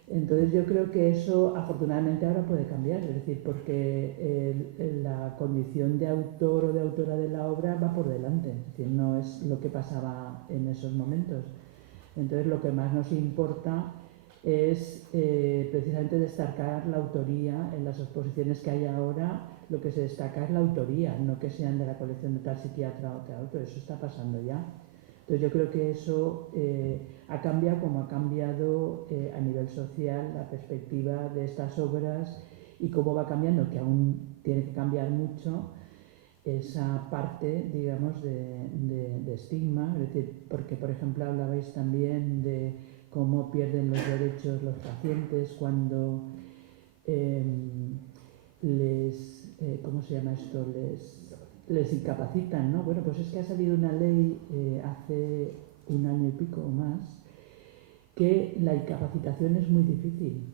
Entonces yo creo que eso afortunadamente ahora puede cambiar, es decir, porque la condición de autor o de autora de la obra va por delante, es decir, no es lo que pasaba en esos momentos. Entonces lo que más nos importa es precisamente destacar la autoría en las exposiciones que hay ahora. Lo que se destaca es la autoría, no que sean de la colección de tal psiquiatra o tal otro, eso está pasando ya. Entonces yo creo que eso ha cambiado como ha cambiado a nivel social la perspectiva de estas obras y cómo va cambiando, que aún tiene que cambiar mucho esa parte, digamos, de estigma, es decir, porque por ejemplo hablabais también de cómo pierden los derechos los pacientes cuando ¿cómo se llama esto? Les incapacitan, ¿no? Bueno, pues es que ha salido una ley hace un año y pico o más que la incapacitación es muy difícil,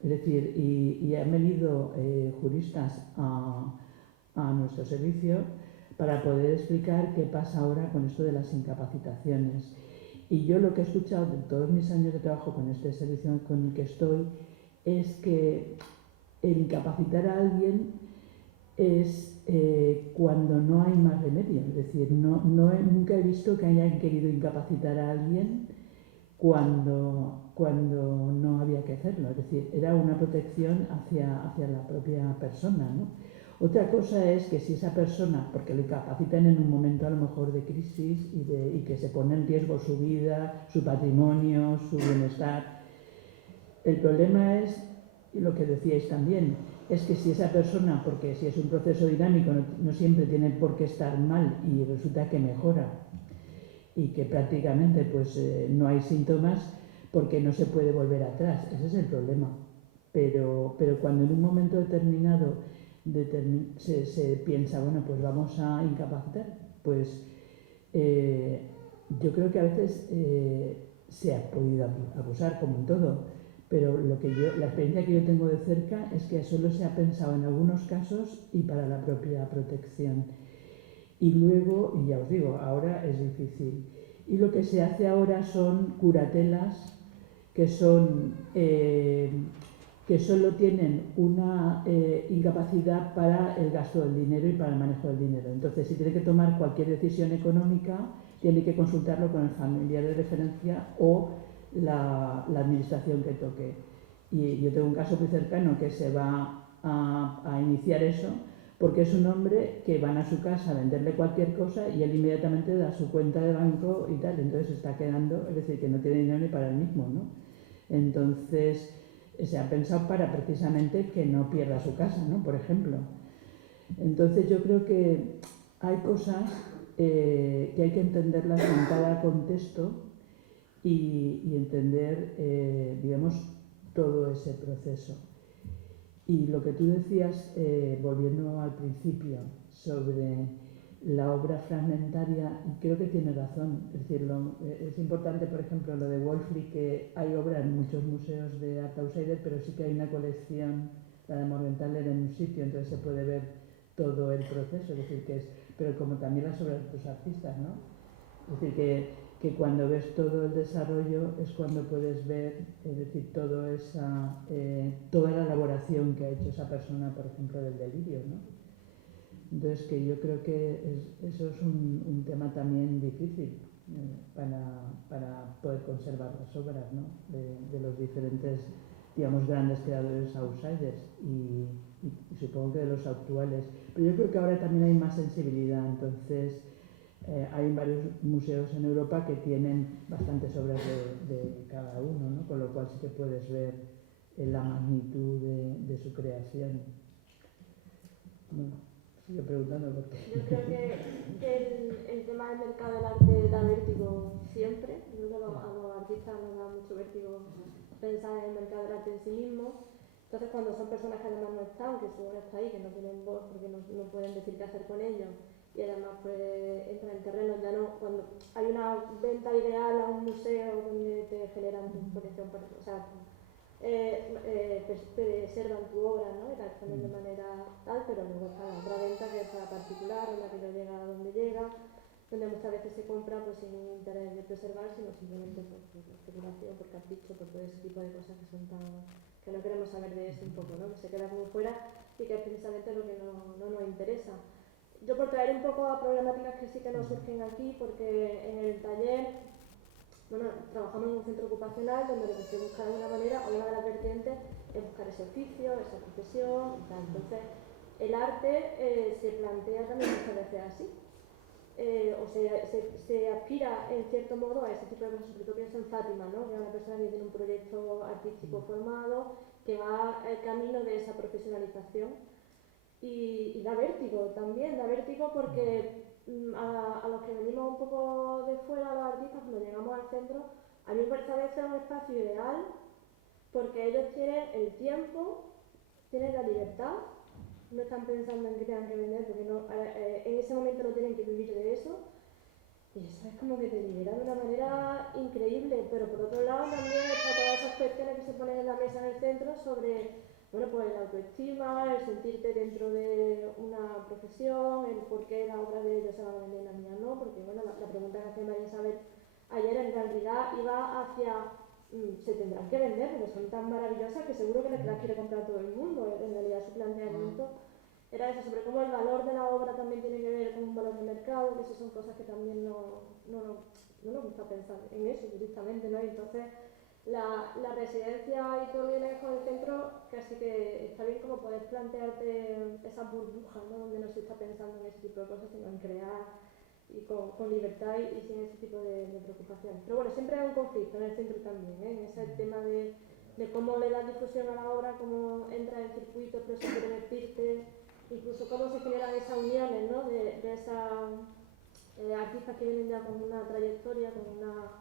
es decir, y han venido juristas a nuestro servicio para poder explicar qué pasa ahora con esto de las incapacitaciones. Y yo lo que he escuchado de todos mis años de trabajo con este servicio con el que estoy es que el incapacitar a alguien es cuando no hay más remedio. Es decir, nunca he visto que hayan querido incapacitar a alguien cuando no había que hacerlo. Es decir, era una protección hacia la propia persona, ¿no? Otra cosa es que si esa persona, porque lo incapacitan en un momento a lo mejor de crisis y que se pone en riesgo su vida, su patrimonio, su bienestar. El problema es, y lo que decíais también, es que si esa persona, porque si es un proceso dinámico, no siempre tiene por qué estar mal y resulta que mejora y que prácticamente pues no hay síntomas porque no se puede volver atrás. Ese es el problema. Pero cuando en un momento determinado se piensa, bueno, pues vamos a incapacitar, pues yo creo que a veces se ha podido abusar, como en todo, pero la experiencia que yo tengo de cerca es que solo se ha pensado en algunos casos y para la propia protección. Y luego, y ya os digo, ahora es difícil. Y lo que se hace ahora son curatelas que son que solo tienen una incapacidad para el gasto del dinero y para el manejo del dinero. Entonces, si tiene que tomar cualquier decisión económica, tiene que consultarlo con el familiar de referencia o la administración que toque. Y yo tengo un caso muy cercano que se va a iniciar eso, porque es un hombre que van a su casa a venderle cualquier cosa y él inmediatamente da su cuenta de banco y tal, entonces está quedando, es decir, que no tiene dinero ni para él mismo, ¿no? Entonces se ha pensado para precisamente que no pierda su casa, ¿no? Por ejemplo. Entonces yo creo que hay cosas que hay que entenderlas en cada contexto y entender, digamos, todo ese proceso. Y lo que tú decías, volviendo al principio, sobre la obra fragmentaria, creo que tiene razón. Es decir, es importante, por ejemplo, lo de Wolfli, que hay obra en muchos museos de Art Outsider, pero sí que hay una colección, la de Morgenthaler, en un sitio, entonces se puede ver todo el proceso, es decir, que es, pero como también las obras de otros artistas, ¿no? Es decir, que cuando ves todo el desarrollo es cuando puedes ver, es decir, toda la elaboración que ha hecho esa persona, por ejemplo, del delirio, ¿no? Entonces, que yo creo que eso es un tema también difícil para poder conservar las obras, ¿no? De los diferentes, digamos, grandes creadores outsiders y supongo que de los actuales. Pero yo creo que ahora también hay más sensibilidad, entonces hay varios museos en Europa que tienen bastantes obras de cada uno, ¿no? Con lo cual sí que puedes ver la magnitud de su creación. Bueno, sigo preguntando por qué. Yo creo que el tema del mercado del arte da vértigo siempre. Yo creo que a los artistas nos da mucho vértigo pensar en el mercado del arte en sí mismo. Entonces, cuando son personas que además no están, que su obra está ahí, que no tienen voz porque no pueden decir qué hacer con ellos, y además pues entran en terreno, ya no, cuando hay una venta ideal a un museo donde te generan tu colección, o sea, preservan tu obra, ¿no? Y la exponen de manera tal, pero luego está la otra venta que es la particular, la que no llega a donde llega, donde muchas veces se compra pues sin un interés de preservar, sino simplemente por especulación, por capricho, por todo ese tipo de cosas que son tan, que no queremos saber de eso un poco, ¿no? Que se queda como fuera y que es precisamente lo que no nos interesa. Yo por traer un poco a problemáticas que sí que nos surgen aquí, porque en el taller, bueno, trabajamos en un centro ocupacional donde lo que se busca de alguna manera, o una de las vertientes, es buscar ese oficio, esa profesión y tal. Entonces, el arte se plantea también muchas veces así. O se aspira en cierto modo a ese tipo de cosas, sobre todo pienso en Fátima, ¿no? Que es una persona que tiene un proyecto artístico formado, que va el camino de esa profesionalización y da vértigo también, da vértigo porque a los que venimos un poco de fuera, a los artistas, cuando llegamos al centro, a mí me parece a veces un espacio ideal porque ellos tienen el tiempo, tienen la libertad, no están pensando en que tengan que vender porque en ese momento no tienen que vivir de eso, y eso es como que te libera de una manera increíble. Pero por otro lado también está todas esas cuestiones que se ponen en la mesa en el centro sobre, bueno, pues la autoestima, el sentirte dentro de una profesión, el por qué la obra de ellos se va a vender y la mía no, porque bueno, la pregunta que hacía María Isabel ayer en realidad iba hacia se tendrán que vender porque son tan maravillosas que seguro que las quiere comprar todo el mundo. En realidad su planteamiento era eso, sobre cómo el valor de la obra también tiene que ver con un valor de mercado, que esas son cosas que también no nos gusta pensar en eso directamente, ¿no? Y entonces la residencia y todo viene con el centro, casi que está bien como poder plantearte esas burbujas, ¿no? Donde no se está pensando en ese tipo de cosas, sino en crear y con libertad y sin ese tipo de preocupaciones. Pero bueno, siempre hay un conflicto en el centro también, ¿eh? En ese tema de cómo le das difusión a la obra, cómo entra en circuito, pero sin divertirte, incluso cómo se generan esas uniones, ¿no? De esas artistas que vienen ya con una trayectoria, con una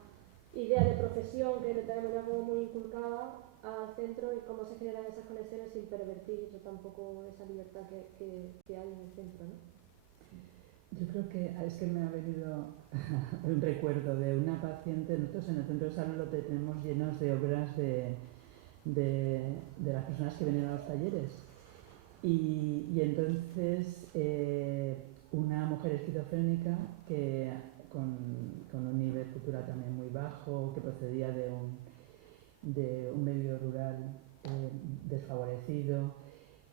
idea de profesión que le tenemos ya como muy inculcada al centro, y cómo se generan esas conexiones sin pervertir eso tampoco, esa libertad que hay en el centro, ¿no? Yo creo que es que me ha venido un recuerdo de una paciente. Nosotros en el centro de salud lo tenemos llenos de obras de las personas que vienen a los talleres. Y entonces una mujer esquizofrénica que con un nivel cultural también muy bajo, que procedía de un medio rural desfavorecido,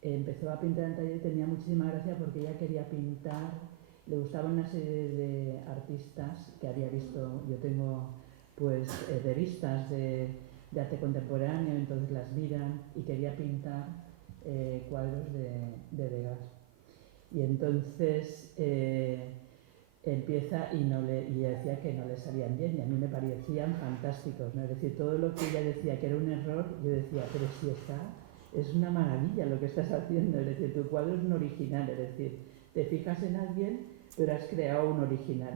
empezó a pintar en el taller y tenía muchísima gracia porque ella quería pintar, le gustaban una serie de artistas que había visto. Yo tengo pues revistas de arte contemporáneo, entonces las miran, y quería pintar cuadros de Degas. Y entonces empieza y ella decía que no le salían bien y a mí me parecían fantásticos, ¿no? Es decir, todo lo que ella decía que era un error, yo decía, pero si es una maravilla lo que estás haciendo, es decir, tu cuadro es un original, es decir, te fijas en alguien, pero has creado un original.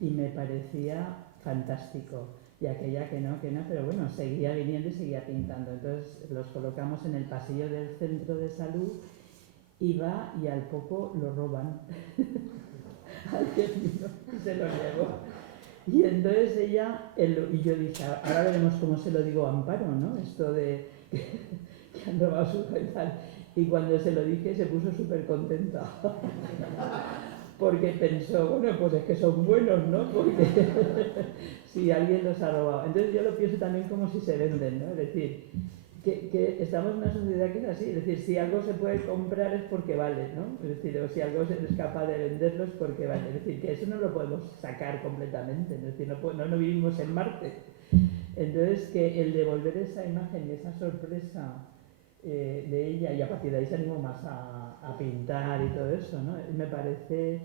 Y me parecía fantástico. Y aquella que no, pero bueno, seguía viniendo y seguía pintando. Entonces los colocamos en el pasillo del centro de salud y va y al poco lo roban. Alguien vino y se lo llevó. Y entonces y yo dije, ahora veremos cómo se lo digo a Amparo, ¿no? Esto de que han robado su y tal. Y cuando se lo dije se puso súper contenta. Porque pensó, bueno, pues es que son buenos, ¿no? Porque si alguien los ha robado. Entonces yo lo pienso también como si se venden, ¿no? Es decir, que estamos en una sociedad que es así. Es decir, si algo se puede comprar es porque vale, ¿no? Es decir, o si algo es capaz de venderlo es porque vale. Es decir, que eso no lo podemos sacar completamente. Es decir, no vivimos en Marte. Entonces, que el devolver esa imagen y esa sorpresa de ella, y a partir de ahí se animó más a pintar y todo eso, ¿no? Me parece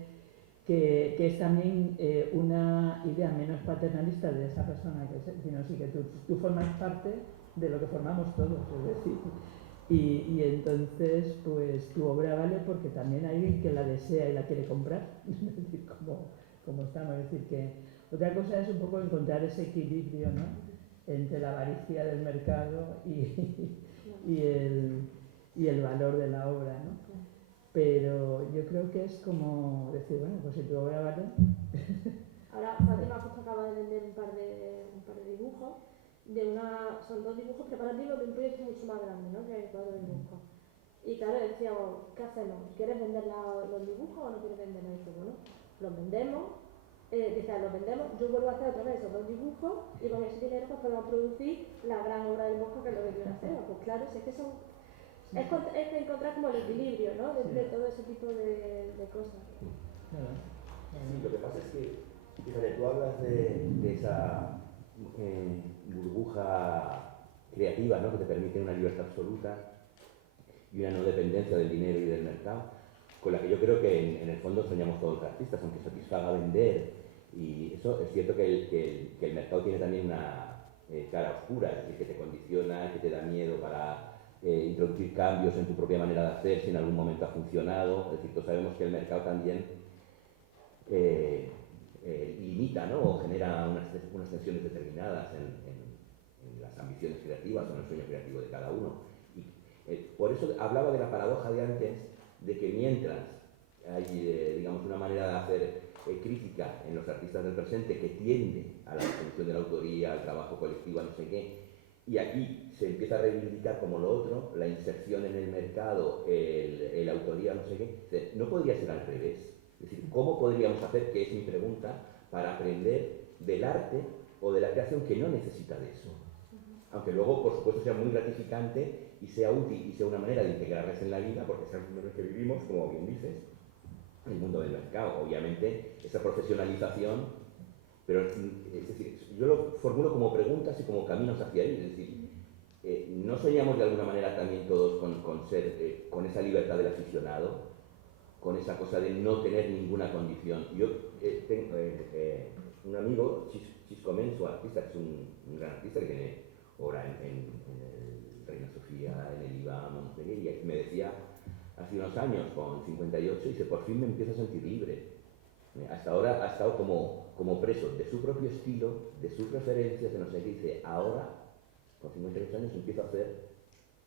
que es también una idea menos paternalista de esa persona, sino sí que tú formas parte de lo que formamos todos, es decir, y entonces pues tu obra vale porque también hay alguien que la desea y la quiere comprar, es decir, como estamos, es decir, que otra cosa es un poco encontrar ese equilibrio, ¿no? Entre la avaricia del mercado y el valor de la obra, ¿no? Pero yo creo que es como decir, bueno, pues si tu obra vale... Ahora Fátima justo acaba de vender un par de dibujos, son 2 dibujos preparativos de un proyecto mucho más grande, ¿no? Que es el cuadro de dibujo. Y claro, decíamos, ¿qué hacemos? ¿Quieres vender los dibujos o no quieres venderlos? Y dice, bueno, los vendemos. Los vendemos, yo vuelvo a hacer otra vez esos 2 dibujos y con ese dinero pues podemos producir la gran obra del Bosco que es lo que quiero hacer. Pues claro, si es que es que encontrar como el equilibrio, ¿no? De todo ese tipo de cosas. Sí, lo que pasa es que, fíjate, tú hablas de esa burbuja creativa, ¿no? Que te permite una libertad absoluta y una no dependencia del dinero y del mercado, con la que yo creo que en el fondo soñamos todos los artistas, aunque satisfaga vender. Y eso es cierto que el mercado tiene también una cara oscura, es decir, que te condiciona, que te da miedo para introducir cambios en tu propia manera de hacer si en algún momento ha funcionado. Es decir, todos sabemos que el mercado también limita, ¿no? O genera unas tensiones determinadas en las ambiciones creativas o en el sueño creativo de cada uno. Y por eso hablaba de la paradoja de antes, de que mientras hay, digamos, una manera de hacer crítica en los artistas del presente que tiende a la definición de la autoría, al trabajo colectivo, a no sé qué, y aquí se empieza a reivindicar como lo otro, la inserción en el mercado, el autoría, no sé qué, no podría ser al revés. Es decir, ¿cómo podríamos hacer, que es mi pregunta, para aprender del arte o de la creación que no necesita de eso? Aunque luego, por supuesto, sea muy gratificante y sea útil y sea una manera de integrarles en la vida, porque es el mundo en el que vivimos, como bien dices, el mundo del mercado. Obviamente, esa profesionalización, pero es decir, yo lo formulo como preguntas y como caminos hacia ahí. Es decir, ¿no soñamos de alguna manera también todos con esa libertad del aficionado? Con esa cosa de no tener ninguna condición. Yo tengo un amigo, Chisco Mensu, artista, que es un gran artista que tiene obra en el Reina Sofía, en el IVA, Montevideo, y me decía hace unos años, con 58, dice, por fin me empiezo a sentir libre. Hasta ahora ha estado como preso de su propio estilo, de sus referencias, de no sé qué, dice, ahora, con 58 años, empiezo a hacer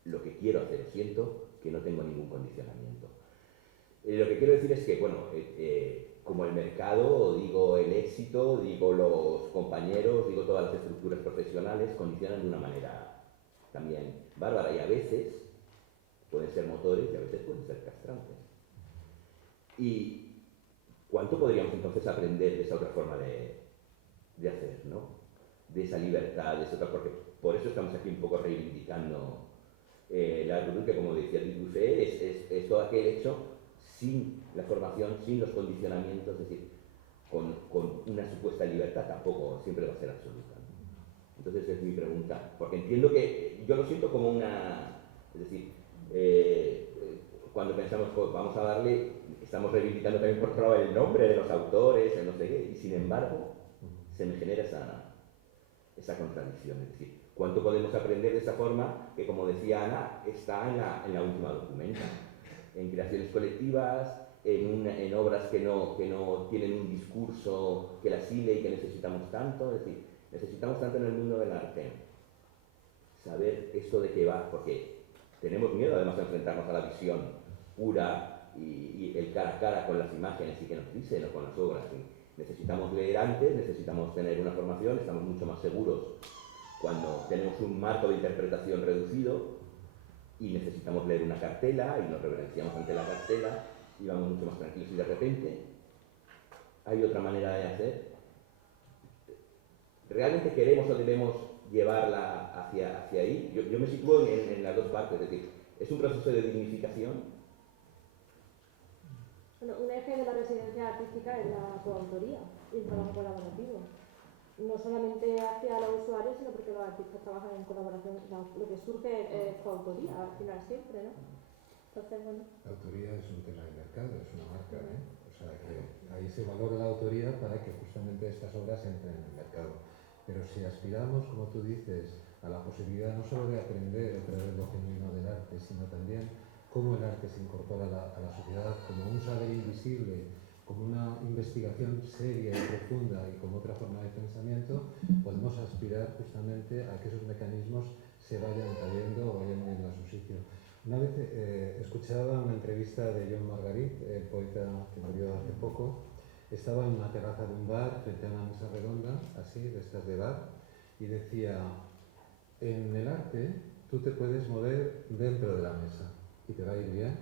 lo que quiero hacer, siento que no tengo ningún condicionamiento. Lo que quiero decir es que, bueno, como el mercado, digo el éxito, digo los compañeros, digo todas las estructuras profesionales, condicionan de una manera también bárbara y a veces pueden ser motores y a veces pueden ser castrantes. ¿Y cuánto podríamos entonces aprender de esa otra forma de hacer, ¿no? De esa libertad, de esa otra, porque por eso estamos aquí un poco reivindicando la Rudú, que como decía Dubuffet, es todo aquel hecho sin la formación, sin los condicionamientos, es decir, con una supuesta libertad tampoco siempre va a ser absoluta, ¿no? Entonces es mi pregunta, porque entiendo que yo lo siento como una, es decir, cuando pensamos, pues, vamos a darle, estamos reivindicando también por otro lado el nombre de los autores, el no sé qué, y sin embargo se me genera esa contradicción. Es decir, ¿cuánto podemos aprender de esa forma que, como decía Ana, está en la última documenta? En creaciones colectivas, en obras que no tienen un discurso que las hile y que necesitamos tanto. Es decir, necesitamos tanto en el mundo del arte saber esto de qué va, porque tenemos miedo además de enfrentarnos a la visión pura y el cara a cara con las imágenes y que nos dicen o con las obras. Necesitamos leer antes, necesitamos tener una formación, estamos mucho más seguros cuando tenemos un marco de interpretación reducido y necesitamos leer una cartela y nos reverenciamos ante la cartela y vamos mucho más tranquilos, y de repente hay otra manera de hacer. ¿Realmente queremos o debemos llevarla hacia ahí? Yo me sitúo en las dos partes, es decir, es un proceso de dignificación. Bueno, un eje de la residencia artística es la coautoría y el trabajo colaborativo. No solamente hacia los usuarios, sino porque los artistas trabajan en colaboración. Lo que surge es coautoría, al final siempre, ¿no? Entonces, bueno. La autoría es un tema de mercado, es una marca, ¿eh? O sea, que ahí se valora la autoría para que justamente estas obras entren en el mercado. Pero si aspiramos, como tú dices, a la posibilidad no solo de aprender otra vez lo genuino del arte, sino también cómo el arte se incorpora a la sociedad como un saber invisible, como una investigación seria y profunda y como otra forma de pensamiento, podemos aspirar justamente a que esos mecanismos se vayan cayendo o vayan yendo a su sitio. Una vez escuchaba una entrevista de John Margarit, el poeta que murió hace poco. Estaba en una terraza de un bar frente a una mesa redonda, así, de estas de bar, y decía: en el arte tú te puedes mover dentro de la mesa y te va a ir bien.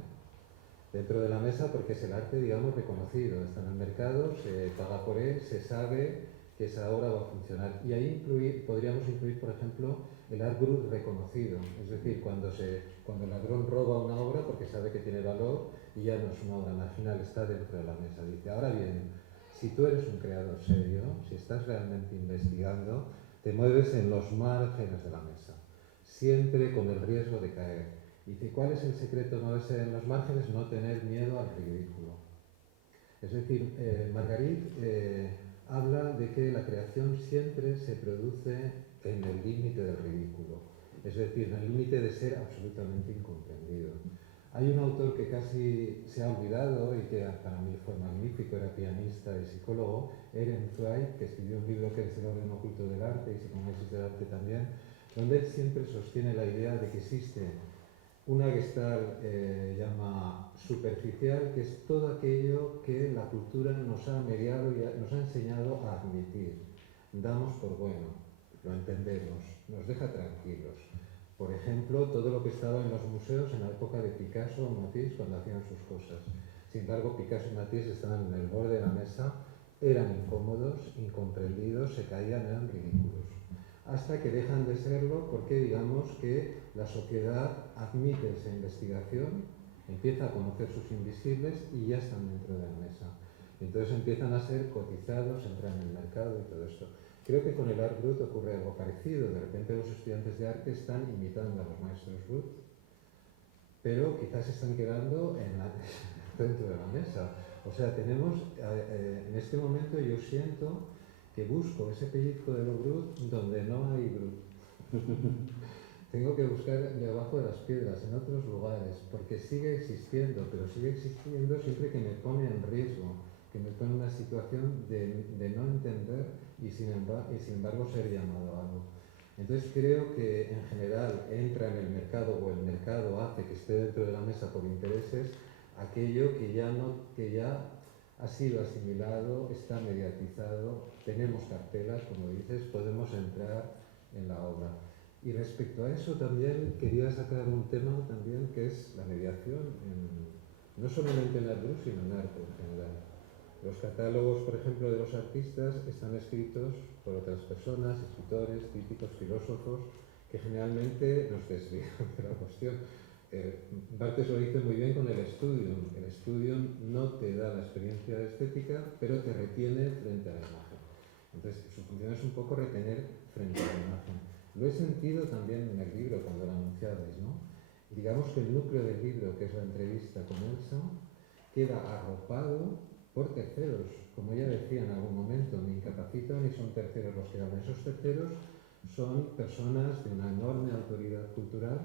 Dentro de la mesa, porque es el arte, digamos, reconocido, está en el mercado, se paga por él, se sabe que esa obra va a funcionar. Y ahí podríamos incluir, por ejemplo, el art brut reconocido, es decir, cuando el ladrón roba una obra porque sabe que tiene valor y ya no es una obra marginal, está dentro de la mesa. Dice, ahora bien, si tú eres un creador serio, si estás realmente investigando, te mueves en los márgenes de la mesa, siempre con el riesgo de caer. Dice, ¿cuál es el secreto de moverse en los márgenes? No tener miedo al ridículo. Es decir, Margarit habla de que la creación siempre se produce en el límite del ridículo, es decir, en el límite de ser absolutamente incomprendido. Hay un autor que casi se ha olvidado y que para mí fue magnífico, era pianista y psicólogo, Eren Zweig, que escribió un libro que es El orden oculto del arte y psicoanálisis del arte también, donde él siempre sostiene la idea de que existe una Gestalt llama superficial, que es todo aquello que la cultura nos ha mediado y nos ha enseñado a admitir. Damos por bueno, lo entendemos, nos deja tranquilos. Por ejemplo, todo lo que estaba en los museos en la época de Picasso o Matisse cuando hacían sus cosas. Sin embargo, Picasso y Matisse estaban en el borde de la mesa, eran incómodos, incomprendidos, se caían, eran ridículos. Hasta que dejan de serlo porque digamos que la sociedad admite esa investigación, empieza a conocer sus invisibles y ya están dentro de la mesa. Entonces empiezan a ser cotizados, entran en el mercado y todo esto. Creo que con el art brut ocurre algo parecido. De repente los estudiantes de arte están imitando a los maestros brut, pero quizás están quedando dentro de la mesa. O sea, tenemos, en este momento yo siento que busco ese pellizco de lo brut donde no hay brut. Tengo que buscar debajo de las piedras, en otros lugares, porque sigue existiendo, pero sigue existiendo siempre que me pone en riesgo, que me pone en una situación de no entender y sin embargo ser llamado a algo. Entonces creo que en general entra en el mercado o el mercado hace que esté dentro de la mesa por intereses aquello que ya ha sido asimilado, está mediatizado, tenemos cartelas, como dices, podemos entrar en la obra. Y respecto a eso también quería sacar un tema también que es la mediación, no solamente en art brut, sino en arte en general. Los catálogos, por ejemplo, de los artistas están escritos por otras personas, escritores, críticos, filósofos, que generalmente nos desvían de la cuestión. Barthes lo dice muy bien con el studium. El studium no te da la experiencia estética, pero te retiene frente a la imagen. Entonces, su función es un poco retener frente a la imagen. Lo he sentido también en el libro cuando lo anunciabais, ¿no? digamos que el núcleo del libro, que es la entrevista con Elsa, queda arropado por terceros. Como ella decía en algún momento, ni incapacitan ni son terceros los que hablan. Esos terceros son personas de una enorme autoridad cultural,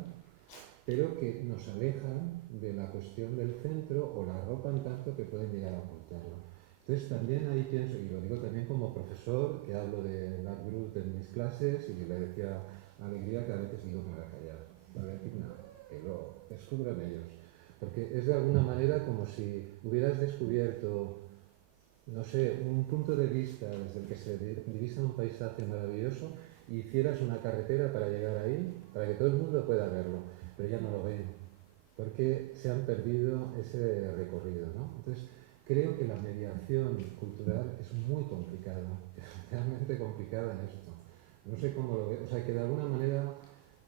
pero que nos alejan de la cuestión del centro o la arropan tanto que pueden llegar a ocultarlo. Entonces también ahí pienso, y lo digo también como profesor, que hablo de Nat Brut en mis clases y le decía a Alegría que a veces digo me voy a callar, no voy a decir nada, que lo descubran ellos. Porque es de alguna manera como si hubieras descubierto, no sé, un punto de vista desde el que se divisa un paisaje maravilloso y hicieras una carretera para llegar ahí, para que todo el mundo pueda verlo, pero ya no lo ven, porque se han perdido ese recorrido, ¿no? Entonces, creo que la mediación cultural es muy complicada, realmente complicada en esto. No sé cómo lo veo, o sea, que de alguna manera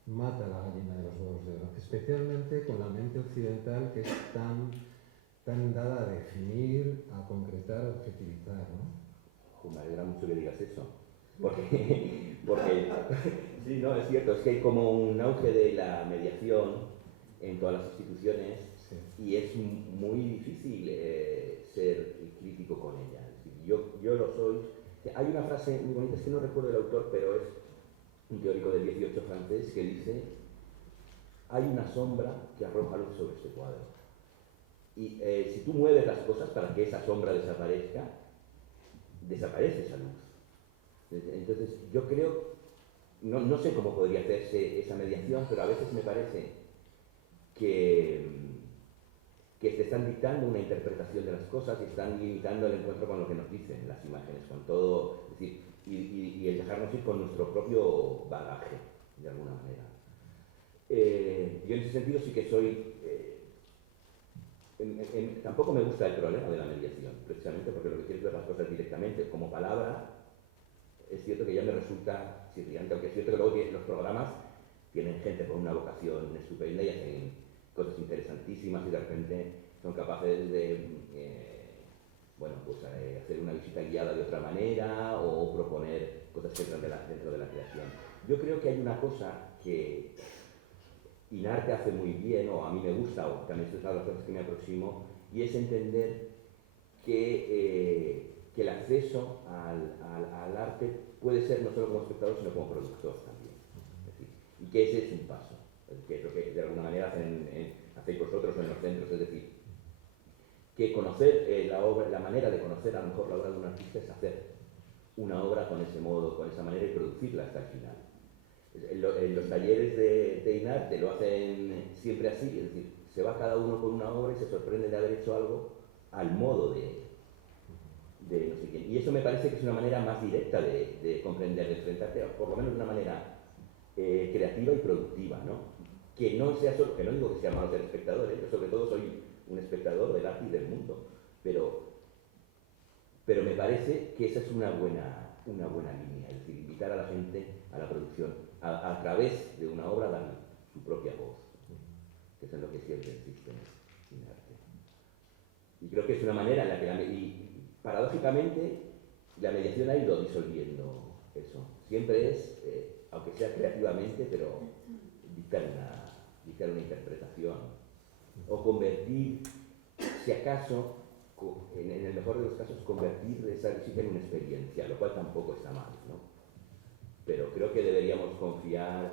mata la gallina de los huevos de oro, especialmente con la mente occidental que es tan dada a definir, a concretar, a objetivizar, ¿no? Me alegra mucho que digas eso, porque sí, no, es cierto, es que hay como un auge de la mediación en todas las instituciones Sí. y es muy difícil ser crítico con ella. Es decir, yo lo soy. Hay una frase muy bonita, es que no recuerdo el autor, pero es un teórico del 18 francés que dice: hay una sombra que arroja luz sobre este cuadro. Y si tú mueves las cosas para que esa sombra desaparezca, desaparece esa luz. Entonces, yo creo, no sé cómo podría hacerse esa mediación, pero a veces me parece que te están dictando una interpretación de las cosas y están limitando el encuentro con lo que nos dicen las imágenes, con todo, es decir, y el dejarnos ir con nuestro propio bagaje, de alguna manera. Yo en ese sentido sí que soy... tampoco me gusta el problema de la mediación, precisamente porque lo que quiero es ver las cosas directamente. Como palabra, es cierto que ya me resulta chirriante, aunque es cierto que luego los programas tienen gente con una vocación estupenda y hacen cosas interesantísimas y de repente son capaces de hacer una visita guiada de otra manera o proponer cosas que entran dentro de la creación. Yo creo que hay una cosa que Inarte hace muy bien, o a mí me gusta, o también es una de las cosas que me aproximo, y es entender que el acceso al arte puede ser no solo como espectador, sino como productor también. Es decir, y que ese es un paso, que es lo que de alguna manera hacéis vosotros en los centros, es decir, que conocer la obra, la manera de conocer a lo mejor la obra de un artista es hacer una obra con ese modo, con esa manera y producirla hasta el final. En los talleres de Inarte lo hacen siempre así, es decir, se va cada uno con una obra y se sorprende de haber hecho algo al modo de no sé quién. Y eso me parece que es una manera más directa de comprender, de enfrentarte, por lo menos de una manera creativa y productiva, ¿no? Que no sea solo, que no digo que sea malo ser espectador, yo sobre todo soy un espectador del arte y del mundo, pero me parece que esa es una buena línea, es decir, invitar a la gente a la producción, a través de una obra darle su propia voz, que eso es lo que siempre existe en arte. Y creo que es una manera en la que paradójicamente la mediación ha ido disolviendo eso. Siempre es, aunque sea creativamente, pero dictar una interpretación o convertir, si acaso, en el mejor de los casos, convertir esa visita en una experiencia, lo cual tampoco está mal, ¿no? Pero creo que deberíamos confiar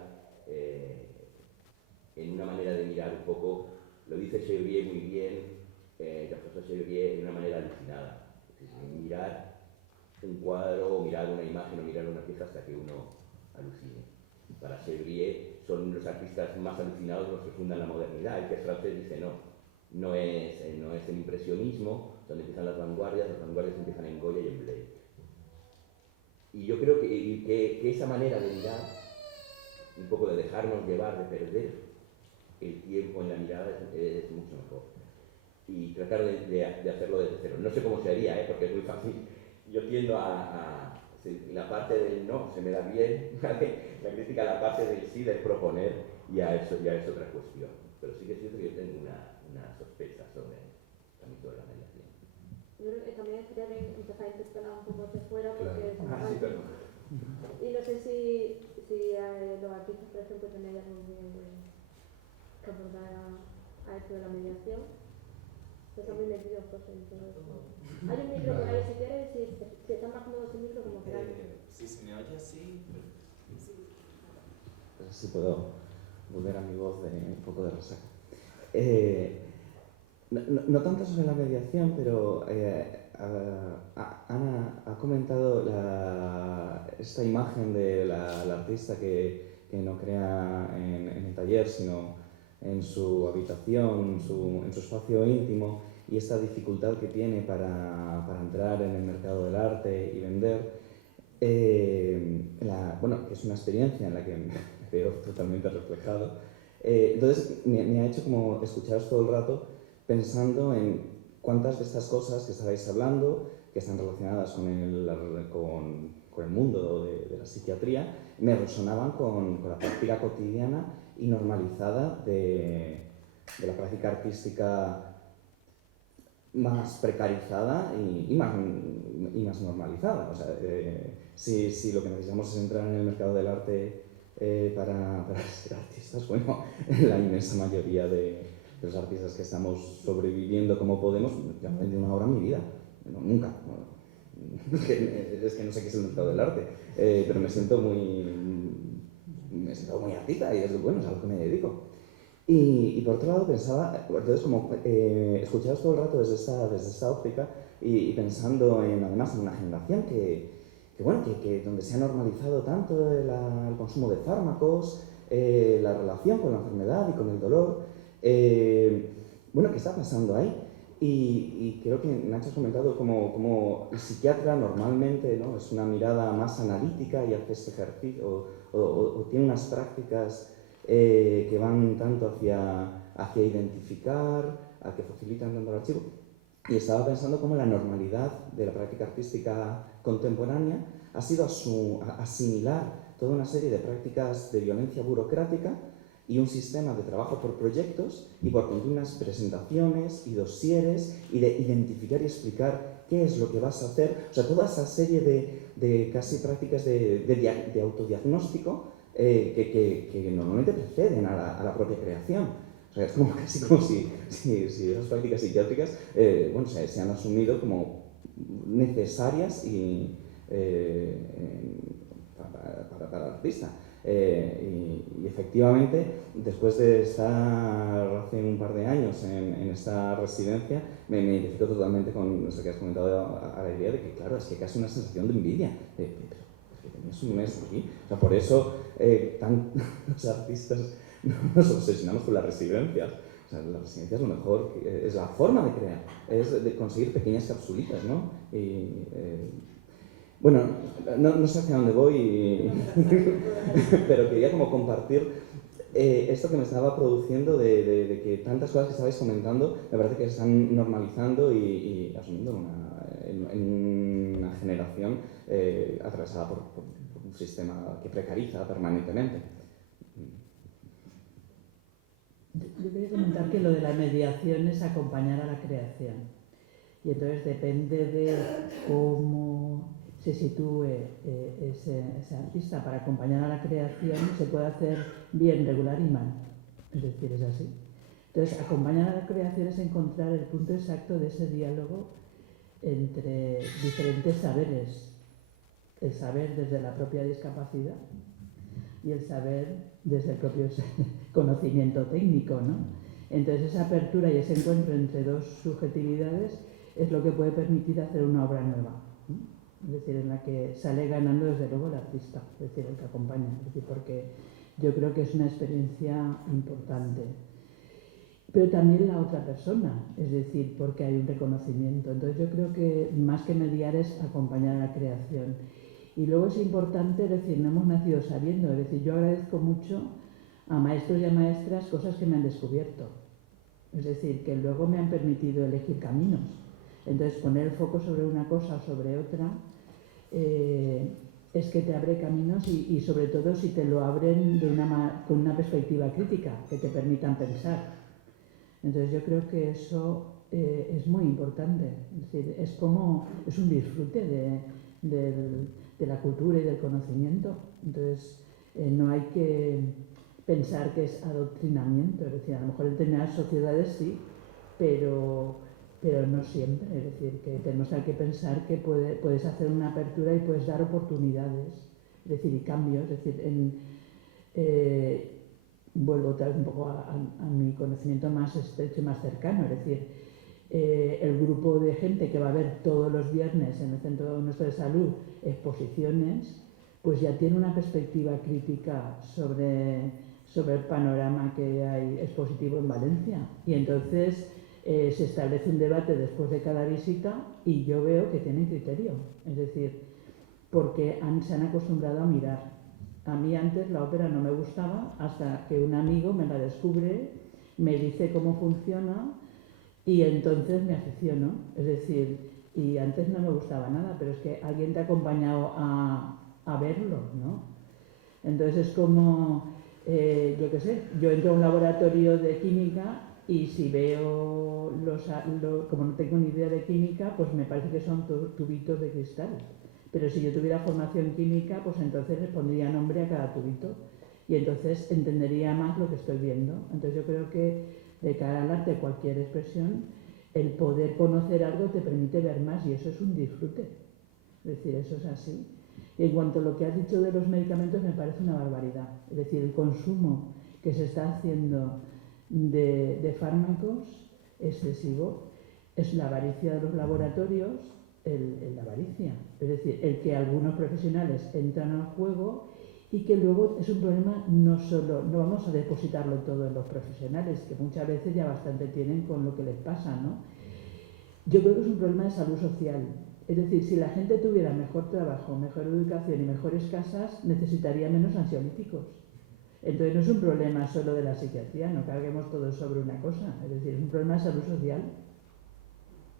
en una manera de mirar un poco, lo dice Chevrier muy bien, Jean-François Chevrier, de una manera alucinada. Es decir, mirar un cuadro, o mirar una imagen, o mirar una pieza hasta que uno alucine. Para Chevrier son los artistas más alucinados los que fundan la modernidad. El que es francés dice no es el impresionismo, donde empiezan las vanguardias empiezan en Goya y en Blake. Y yo creo que esa manera de mirar, un poco de dejarnos llevar, de perder el tiempo en la mirada, es mucho mejor. Y tratar de hacerlo desde cero. No sé cómo se haría, porque es muy fácil. Yo tiendo la parte del no se me da bien, ¿vale? La crítica, la parte del sí, del proponer, ya es otra cuestión. Pero sí que es cierto que yo tengo una sospecha sobre la mediación. Yo creo que también estaría bien empezar a interpelar un poco hacia fuera, porque Claro. Sí, perdón. y no sé si los artistas, por ejemplo, tenéis algún que aportar a esto de la mediación. Pues también le pido cosas y todo eso. Hay un micro por ahí si quieres, si está más cómodo sin micro como queráis. Si se me oye así, Pues así puedo volver a mi voz de un poco de resaca. No tanto sobre la mediación, pero Ana ha comentado esta imagen de la artista que no crea en el taller, sino en su habitación, en su espacio íntimo, y esta dificultad que tiene para entrar en el mercado del arte y vender. Bueno, que es una experiencia en la que me veo totalmente reflejado. Entonces me ha hecho como escucharos todo el rato pensando en cuántas de estas cosas que estabais hablando, que están relacionadas con el mundo de la psiquiatría, me resonaban con la práctica cotidiana y normalizada de la práctica artística más precarizada y más normalizada. O sea, si lo que necesitamos es entrar en el mercado del arte para ser artistas, bueno, la inmensa mayoría de los artistas que estamos sobreviviendo como podemos, yo no he vendido una obra en mi vida, no, nunca. Es que no sé qué es el mercado del arte, pero me siento muy artista y es bueno, es a lo que me dedico. Y por otro lado pensaba, entonces como escucharos todo el rato desde esta óptica y pensando además en una generación que donde se ha normalizado tanto el consumo de fármacos, la relación con la enfermedad y con el dolor, ¿qué está pasando ahí? Y creo que Nacho has comentado como el psiquiatra normalmente, ¿no?, es una mirada más analítica y hace este ejercicio o tiene unas prácticas que van tanto hacia identificar, a que facilitan tanto el archivo. Y estaba pensando cómo la normalidad de la práctica artística contemporánea ha sido asimilar toda una serie de prácticas de violencia burocrática y un sistema de trabajo por proyectos y por continuas presentaciones y dosieres y de identificar y explicar qué es lo que vas a hacer. O sea, toda esa serie de casi prácticas de autodiagnóstico que normalmente preceden a la propia creación. O sea, es casi como si esas prácticas psiquiátricas se han asumido como necesarias para el artista. Y efectivamente, después de estar hace un par de años en esta residencia, me identifico totalmente con eso que has comentado a la idea de que, claro, es que casi una sensación de envidia. Pero que tenías un mes aquí. O sea, por eso los artistas nos obsesionamos con las residencias. O sea, la residencia es lo mejor, es la forma de crear, es de conseguir pequeñas capsulitas, ¿no? Bueno, no sé hacia dónde voy, pero quería como compartir esto que me estaba produciendo de que tantas cosas que estabais comentando me parece que se están normalizando y asumiendo en una generación atravesada por un sistema que precariza permanentemente. Yo quería comentar que lo de la mediación es acompañar a la creación. Y entonces depende de cómo se sitúe ese artista para acompañar a la creación, se puede hacer bien, regular y mal. Es decir, es así. Entonces, acompañar a la creación es encontrar el punto exacto de ese diálogo entre diferentes saberes. El saber desde la propia discapacidad y el saber desde el propio conocimiento técnico, ¿no? Entonces esa apertura y ese encuentro entre dos subjetividades es lo que puede permitir hacer una obra nueva, ¿no? Es decir, en la que sale ganando desde luego el artista, es decir, el que acompaña, es decir, porque yo creo que es una experiencia importante. Pero también la otra persona, es decir, porque hay un reconocimiento. Entonces yo creo que más que mediar es acompañar a la creación. Y luego es importante, es decir, no hemos nacido sabiendo, es decir, yo agradezco mucho a maestros y a maestras cosas que me han descubierto. Es decir, que luego me han permitido elegir caminos. Entonces, poner el foco sobre una cosa o sobre otra es que te abre caminos y sobre todo si te lo abren con una perspectiva crítica, que te permitan pensar. Entonces, yo creo que eso es muy importante. Es decir, es un disfrute de la cultura y del conocimiento. Entonces, no hay que pensar que es adoctrinamiento, es decir, a lo mejor en determinadas sociedades sí, pero no siempre, es decir, que tenemos que pensar que puedes hacer una apertura y puedes dar oportunidades, es decir, y cambios, es decir, vuelvo otra vez un poco a mi conocimiento más estrecho y más cercano, es decir, el grupo de gente que va a ver todos los viernes en el Centro Nuestro de Salud exposiciones, pues ya tiene una perspectiva crítica sobre el panorama que hay expositivo en Valencia. Y entonces se establece un debate después de cada visita y yo veo que tienen criterio, es decir, porque se han acostumbrado a mirar. A mí antes la ópera no me gustaba hasta que un amigo me la descubre, me dice cómo funciona y entonces me aficiono. Es decir, y antes no me gustaba nada, pero es que alguien te ha acompañado a verlo, ¿no? Entonces es como, yo qué sé, yo entro a un laboratorio de química y si veo como no tengo ni idea de química, pues me parece que son tubitos de cristal. Pero si yo tuviera formación química, pues entonces les pondría nombre a cada tubito y entonces entendería más lo que estoy viendo. Entonces yo creo que de cara al arte, cualquier expresión, el poder conocer algo te permite ver más y eso es un disfrute. Es decir, eso es así. Y en cuanto a lo que has dicho de los medicamentos, me parece una barbaridad. Es decir, el consumo que se está haciendo de fármacos excesivo es la avaricia de los laboratorios, la avaricia. Es decir, el que algunos profesionales entran al juego y que luego es un problema no vamos a depositarlo todo en los profesionales, que muchas veces ya bastante tienen con lo que les pasa, ¿no? Yo creo que es un problema de salud social. Es decir, si la gente tuviera mejor trabajo, mejor educación y mejores casas, necesitaría menos ansiolíticos. Entonces no es un problema solo de la psiquiatría, no carguemos todo sobre una cosa, es decir, es un problema de salud social.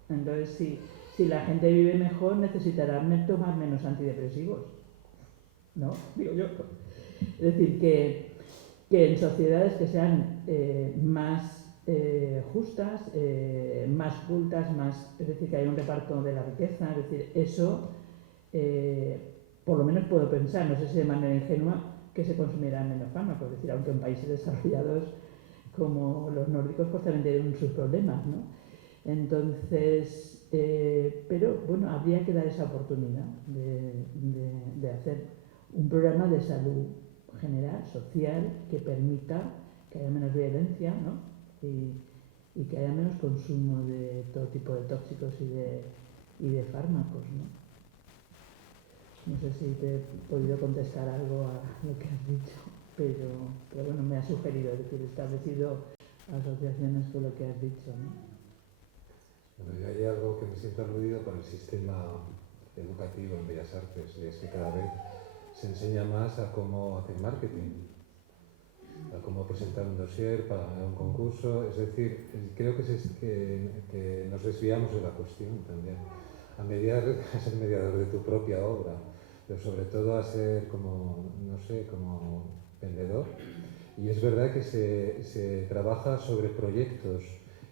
Entonces, si la gente vive mejor, necesitará tomar menos antidepresivos, ¿no? Digo yo. Es decir, que en sociedades que sean más justas, más cultas, es decir, que haya un reparto de la riqueza, es decir, eso por lo menos puedo pensar, no sé si de manera ingenua, que se consumirán menos fármacos, es decir, aunque en países desarrollados como los nórdicos pues también tienen sus problemas, ¿no? Entonces, pero bueno, habría que dar esa oportunidad de hacer un programa de salud general, social, que permita que haya menos violencia, ¿no? Y que haya menos consumo de todo tipo de tóxicos y de fármacos, ¿no? No sé si te he podido contestar algo a lo que has dicho, pero bueno, me ha sugerido, es decir, he establecido asociaciones con lo que has dicho, ¿no? Bueno, y hay algo que me siento aludido con el sistema educativo en Bellas Artes, y es que cada vez se enseña más a cómo hacer marketing, a cómo presentar un dossier para ganar un concurso. Es decir, creo que nos desviamos de la cuestión también, a ser mediador de tu propia obra, pero sobre todo a ser como vendedor. Y es verdad que se trabaja sobre proyectos,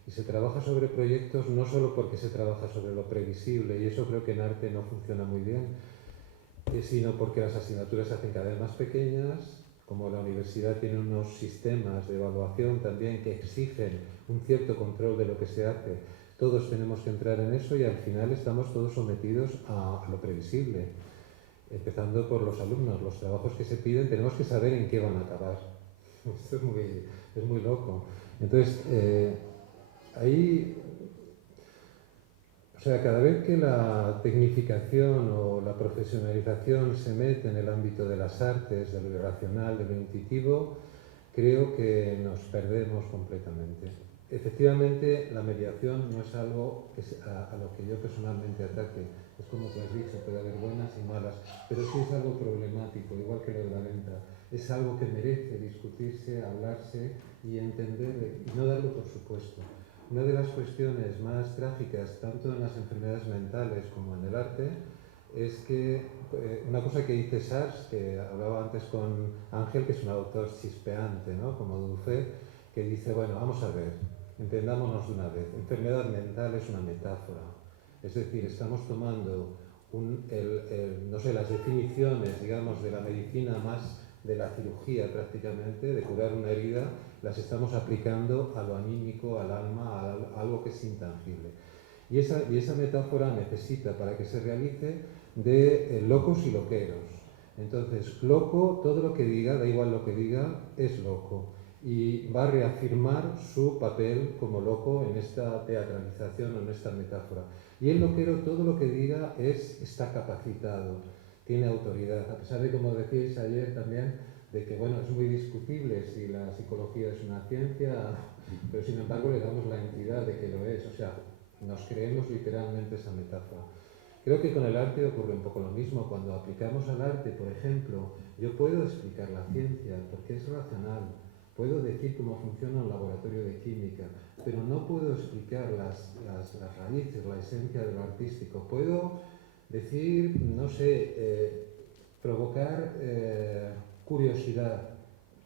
y se trabaja sobre proyectos no solo porque se trabaja sobre lo previsible, y eso creo que en arte no funciona muy bien, sino porque las asignaturas se hacen cada vez más pequeñas, como la universidad tiene unos sistemas de evaluación también que exigen un cierto control de lo que se hace. Todos tenemos que entrar en eso y al final estamos todos sometidos a lo previsible. Empezando por los alumnos, los trabajos que se piden, tenemos que saber en qué van a acabar. Esto es muy loco. Entonces, cada vez que la tecnificación o la profesionalización se mete en el ámbito de las artes, de lo irracional, de lo intuitivo, creo que nos perdemos completamente. Efectivamente, la mediación no es algo a lo que yo personalmente ataque. Es como tú has dicho, puede haber buenas y malas, pero sí es algo problemático, igual que lo de la venta. Es algo que merece discutirse, hablarse y entender, y no darlo por supuesto. Una de las cuestiones más trágicas, tanto en las enfermedades mentales como en el arte, es que una cosa que dice Sars, que hablaba antes con Ángel, que es un autor chispeante, ¿no? Como Dufay, que dice, bueno, vamos a ver, entendámonos de una vez, enfermedad mental es una metáfora. Es decir, estamos tomando las definiciones, digamos, de la medicina más de la cirugía prácticamente, de curar una herida, las estamos aplicando a lo anímico, al alma, a algo que es intangible. Y esa metáfora necesita, para que se realice, de locos y loqueros. Entonces, loco, todo lo que diga, da igual lo que diga, es loco. Y va a reafirmar su papel como loco en esta teatralización o en esta metáfora. Y el loquero, todo lo que diga está capacitado, tiene autoridad, a pesar de, como decíais ayer también, de que bueno, es muy discutible si la psicología es una ciencia, pero sin embargo le damos la entidad de que lo es, o sea, nos creemos literalmente esa metáfora. Creo que con el arte ocurre un poco lo mismo. Cuando aplicamos al arte, por ejemplo, yo puedo explicar la ciencia porque es racional, puedo decir cómo funciona un laboratorio de química, pero no puedo explicar las raíces, la esencia de lo artístico. Puedo decir, no sé, provocar curiosidad,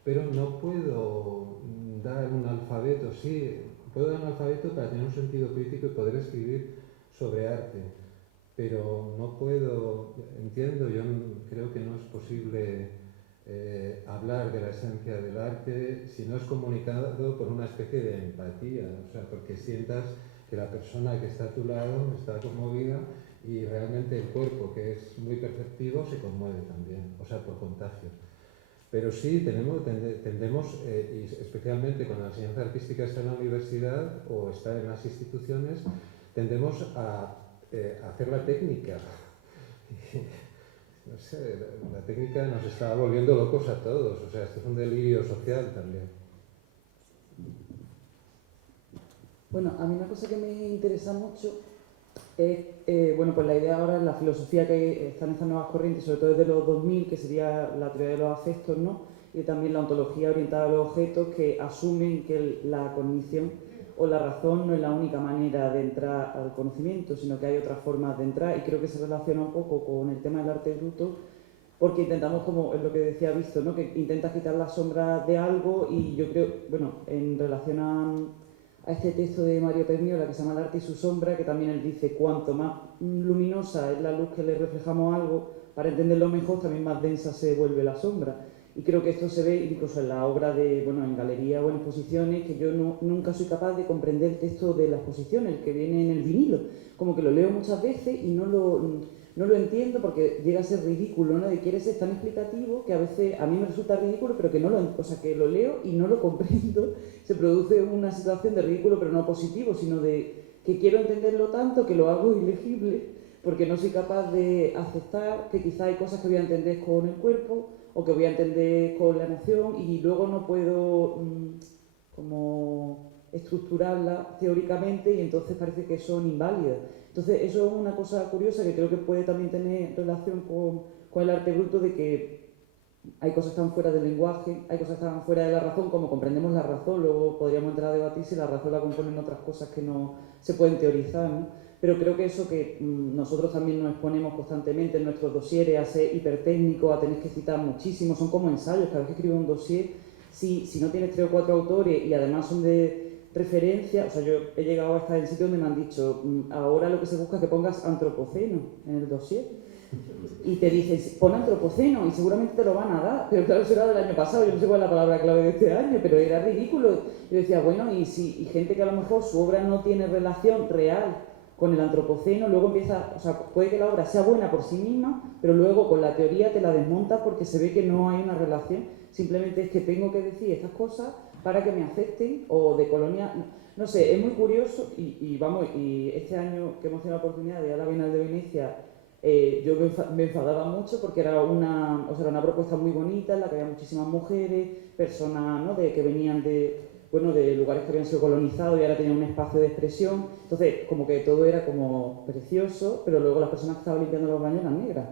pero no puedo dar un alfabeto. Sí, puedo dar un alfabeto para tener un sentido crítico y poder escribir sobre arte, pero no puedo, entiendo, yo creo que no es posible hablar de la esencia del arte si no es comunicado por una especie de empatía, o sea, porque sientas que la persona que está a tu lado está conmovida y realmente el cuerpo, que es muy perceptivo, se conmueve también, o sea, por contagio. Pero sí tendemos, y especialmente cuando la enseñanza artística está en la universidad o está en las instituciones, tendemos a hacer la técnica. No sé, la técnica nos está volviendo locos a todos, o sea, esto es un delirio social también. Bueno, a mí una cosa que me interesa mucho es, bueno, pues la idea ahora en la filosofía que están estas nuevas corrientes, sobre todo desde los 2000, que sería la teoría de los afectos, ¿no? Y también la ontología orientada a los objetos, que asumen que la cognición o la razón no es la única manera de entrar al conocimiento, sino que hay otras formas de entrar, y creo que se relaciona un poco con el tema del arte bruto, porque intentamos, como es lo que decía Visto, ¿no? Que intentas quitar las sombras de algo, y yo creo, bueno, en relación a este texto de Mario Perniola que se llama El arte y su sombra, que también él dice, cuanto más luminosa es la luz que le reflejamos a algo, para entenderlo mejor, también más densa se vuelve la sombra. Y creo que esto se ve incluso en la obra de, bueno, en galería o en exposiciones, que yo nunca soy capaz de comprender el texto de la exposición, el que viene en el vinilo. Como que lo leo muchas veces y no lo entiendo, porque llega a ser ridículo, ¿no? De quiere ser tan explicativo que a veces a mí me resulta ridículo, pero que no o sea, que lo leo y no lo comprendo. Se produce una situación de ridículo, pero no positivo, sino de que quiero entenderlo tanto que lo hago ilegible, porque no soy capaz de aceptar que quizá hay cosas que voy a entender con el cuerpo o que voy a entender con la emoción, y luego no puedo como estructurarla teóricamente, y entonces parece que son inválidas. Entonces eso es una cosa curiosa que creo que puede también tener relación con el arte bruto, de que hay cosas que están fuera del lenguaje, hay cosas que están fuera de la razón, como comprendemos la razón, luego podríamos entrar a debatir si la razón la componen otras cosas que no se pueden teorizar, ¿no? Pero creo que eso que nosotros también nos exponemos constantemente en nuestros dosieres a ser hipertécnicos, a tener que citar muchísimo, son como ensayos. Cada vez que escribo un dossier, si no tienes 3 o 4 autores y además son de referencia, o sea, yo he llegado a estar en sitios donde me han dicho, ahora lo que se busca es que pongas antropoceno en el dossier. Y te dicen, pon antropoceno, y seguramente te lo van a dar, pero claro, eso era del año pasado, yo no sé cuál es la palabra clave de este año, pero era ridículo. Yo decía, bueno, y gente que a lo mejor su obra no tiene relación real con el antropoceno, luego empieza, o sea, puede que la obra sea buena por sí misma, pero luego con la teoría te la desmonta porque se ve que no hay una relación, simplemente es que tengo que decir estas cosas para que me acepten, o de colonia, no sé, es muy curioso, y este año que hemos tenido la oportunidad de ir a la Bienal de Venecia, yo me enfadaba mucho porque era una propuesta muy bonita en la que había muchísimas mujeres, personas, ¿no? que venían de lugares que habían sido colonizados y ahora tenían un espacio de expresión. Entonces, como que todo era como precioso, pero luego las personas que estaban limpiando los baños eran negras.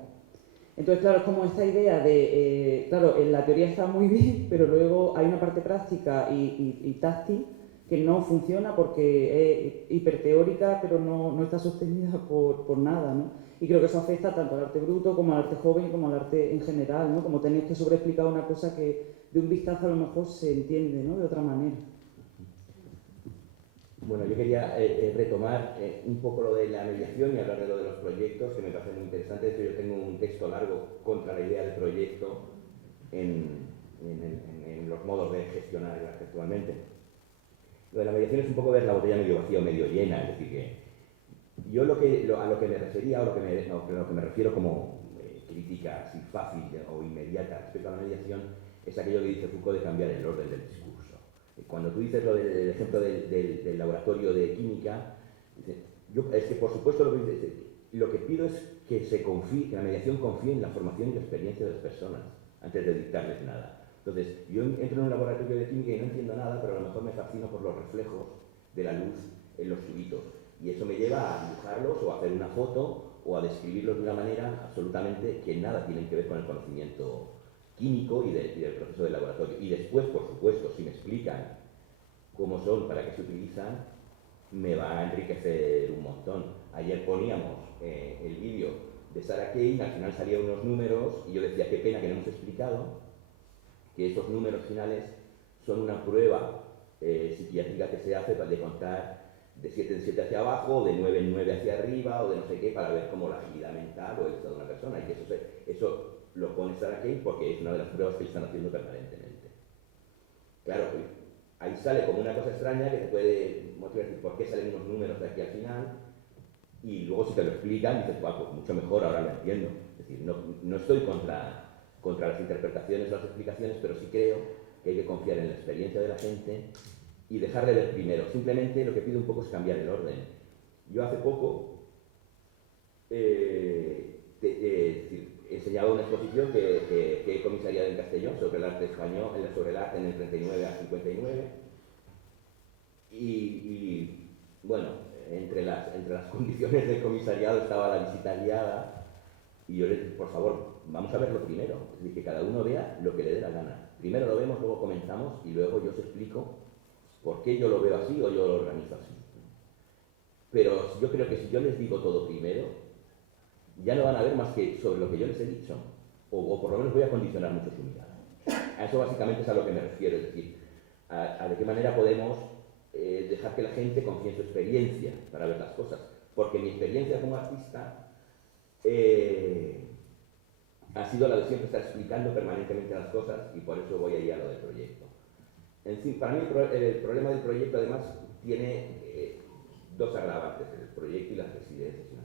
Entonces, claro, es como esta idea de, claro, en la teoría está muy bien, pero luego hay una parte práctica y táctil que no funciona porque es hiperteórica, pero no está sostenida por nada, ¿no? Y creo que eso afecta tanto al arte bruto como al arte joven como al arte en general, ¿no? Como tenéis que sobreexplicar una cosa que de un vistazo a lo mejor se entiende, ¿no? De otra manera. Bueno, yo quería retomar un poco lo de la mediación y hablar de lo de los proyectos, que me parece muy interesante. De hecho, yo tengo un texto largo contra la idea del proyecto, en los modos de gestionar el arte actualmente. Lo de la mediación es un poco ver la botella medio vacía o medio llena, es decir, que yo a lo que me refería, o lo que me refiero como crítica así fácil o inmediata respecto a la mediación, es aquello que dice Foucault de cambiar el orden del discurso. Cuando tú dices lo del ejemplo del laboratorio de química, es que por supuesto lo que pido es que que la mediación confíe en la formación y la experiencia de las personas antes de dictarles nada. Entonces, yo entro en un laboratorio de química y no entiendo nada, pero a lo mejor me fascino por los reflejos de la luz en los tubitos. Y eso me lleva a dibujarlos o a hacer una foto o a describirlos de una manera absolutamente que nada tienen que ver con el conocimiento químico y del proceso del laboratorio. Y después, por supuesto, si me explican cómo son, para qué se utilizan, me va a enriquecer un montón. Ayer poníamos el vídeo de Sarah Kane, al final salían unos números y yo decía, qué pena que no hemos explicado que esos números finales son una prueba psiquiátrica que se hace de contar de 7 en 7 hacia abajo, de 9 en 9 hacia arriba, o de no sé qué, para ver cómo la agilidad mental o el estado de una persona. Y que eso lo pone Sarah Kane porque es una de las pruebas que están haciendo permanentemente. Claro, ahí sale como una cosa extraña que te puede motivar, decir, ¿por qué salen unos números de aquí al final? Y luego si te lo explican, dices, pues mucho mejor, ahora lo entiendo. Es decir, no estoy contra las interpretaciones o las explicaciones, pero sí creo que hay que confiar en la experiencia de la gente y dejar de ver primero. Simplemente lo que pido un poco es cambiar el orden. Yo hace poco he enseñado una exposición que he comisariado en Castellón sobre el arte español, sobre el arte en el 39 al 59. Y bueno, entre las condiciones del comisariado estaba la visita guiada. Y yo le dije, por favor, vamos a verlo primero. Es decir, que cada uno vea lo que le dé la gana. Primero lo vemos, luego comentamos y luego yo os explico por qué yo lo veo así o yo lo organizo así. Pero yo creo que si yo les digo todo primero, ya no van a ver más que sobre lo que yo les he dicho. O por lo menos voy a condicionar mucho su mirada. A eso básicamente es a lo que me refiero. Es decir, a de qué manera podemos dejar que la gente confíe en su experiencia para ver las cosas. Porque mi experiencia como artista ha sido la de siempre estar explicando permanentemente las cosas y por eso voy ahí a lo del proyecto. En fin, para mí el problema del proyecto además tiene dos agravantes, el proyecto y las residencias.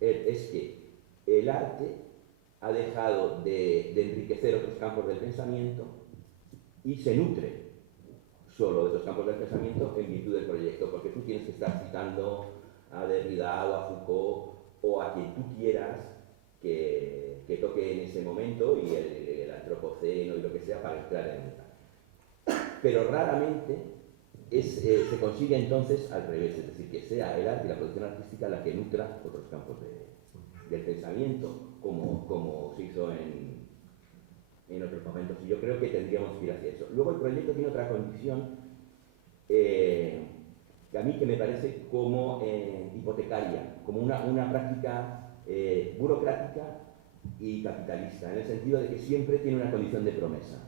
Es que el arte ha dejado de enriquecer otros campos del pensamiento y se nutre solo de esos campos del pensamiento en virtud del proyecto, porque tú tienes que estar citando a Derrida o a Foucault o a quien tú quieras que toque en ese momento y el antropoceno y lo que sea para entrar en un. Pero raramente se consigue entonces al revés, es decir, que sea el arte y la producción artística la que nutra otros campos del pensamiento, como se hizo en otros momentos. Y yo creo que tendríamos que ir hacia eso. Luego el proyecto tiene otra condición a mí que me parece como hipotecaria, como una práctica burocrática y capitalista, en el sentido de que siempre tiene una condición de promesa.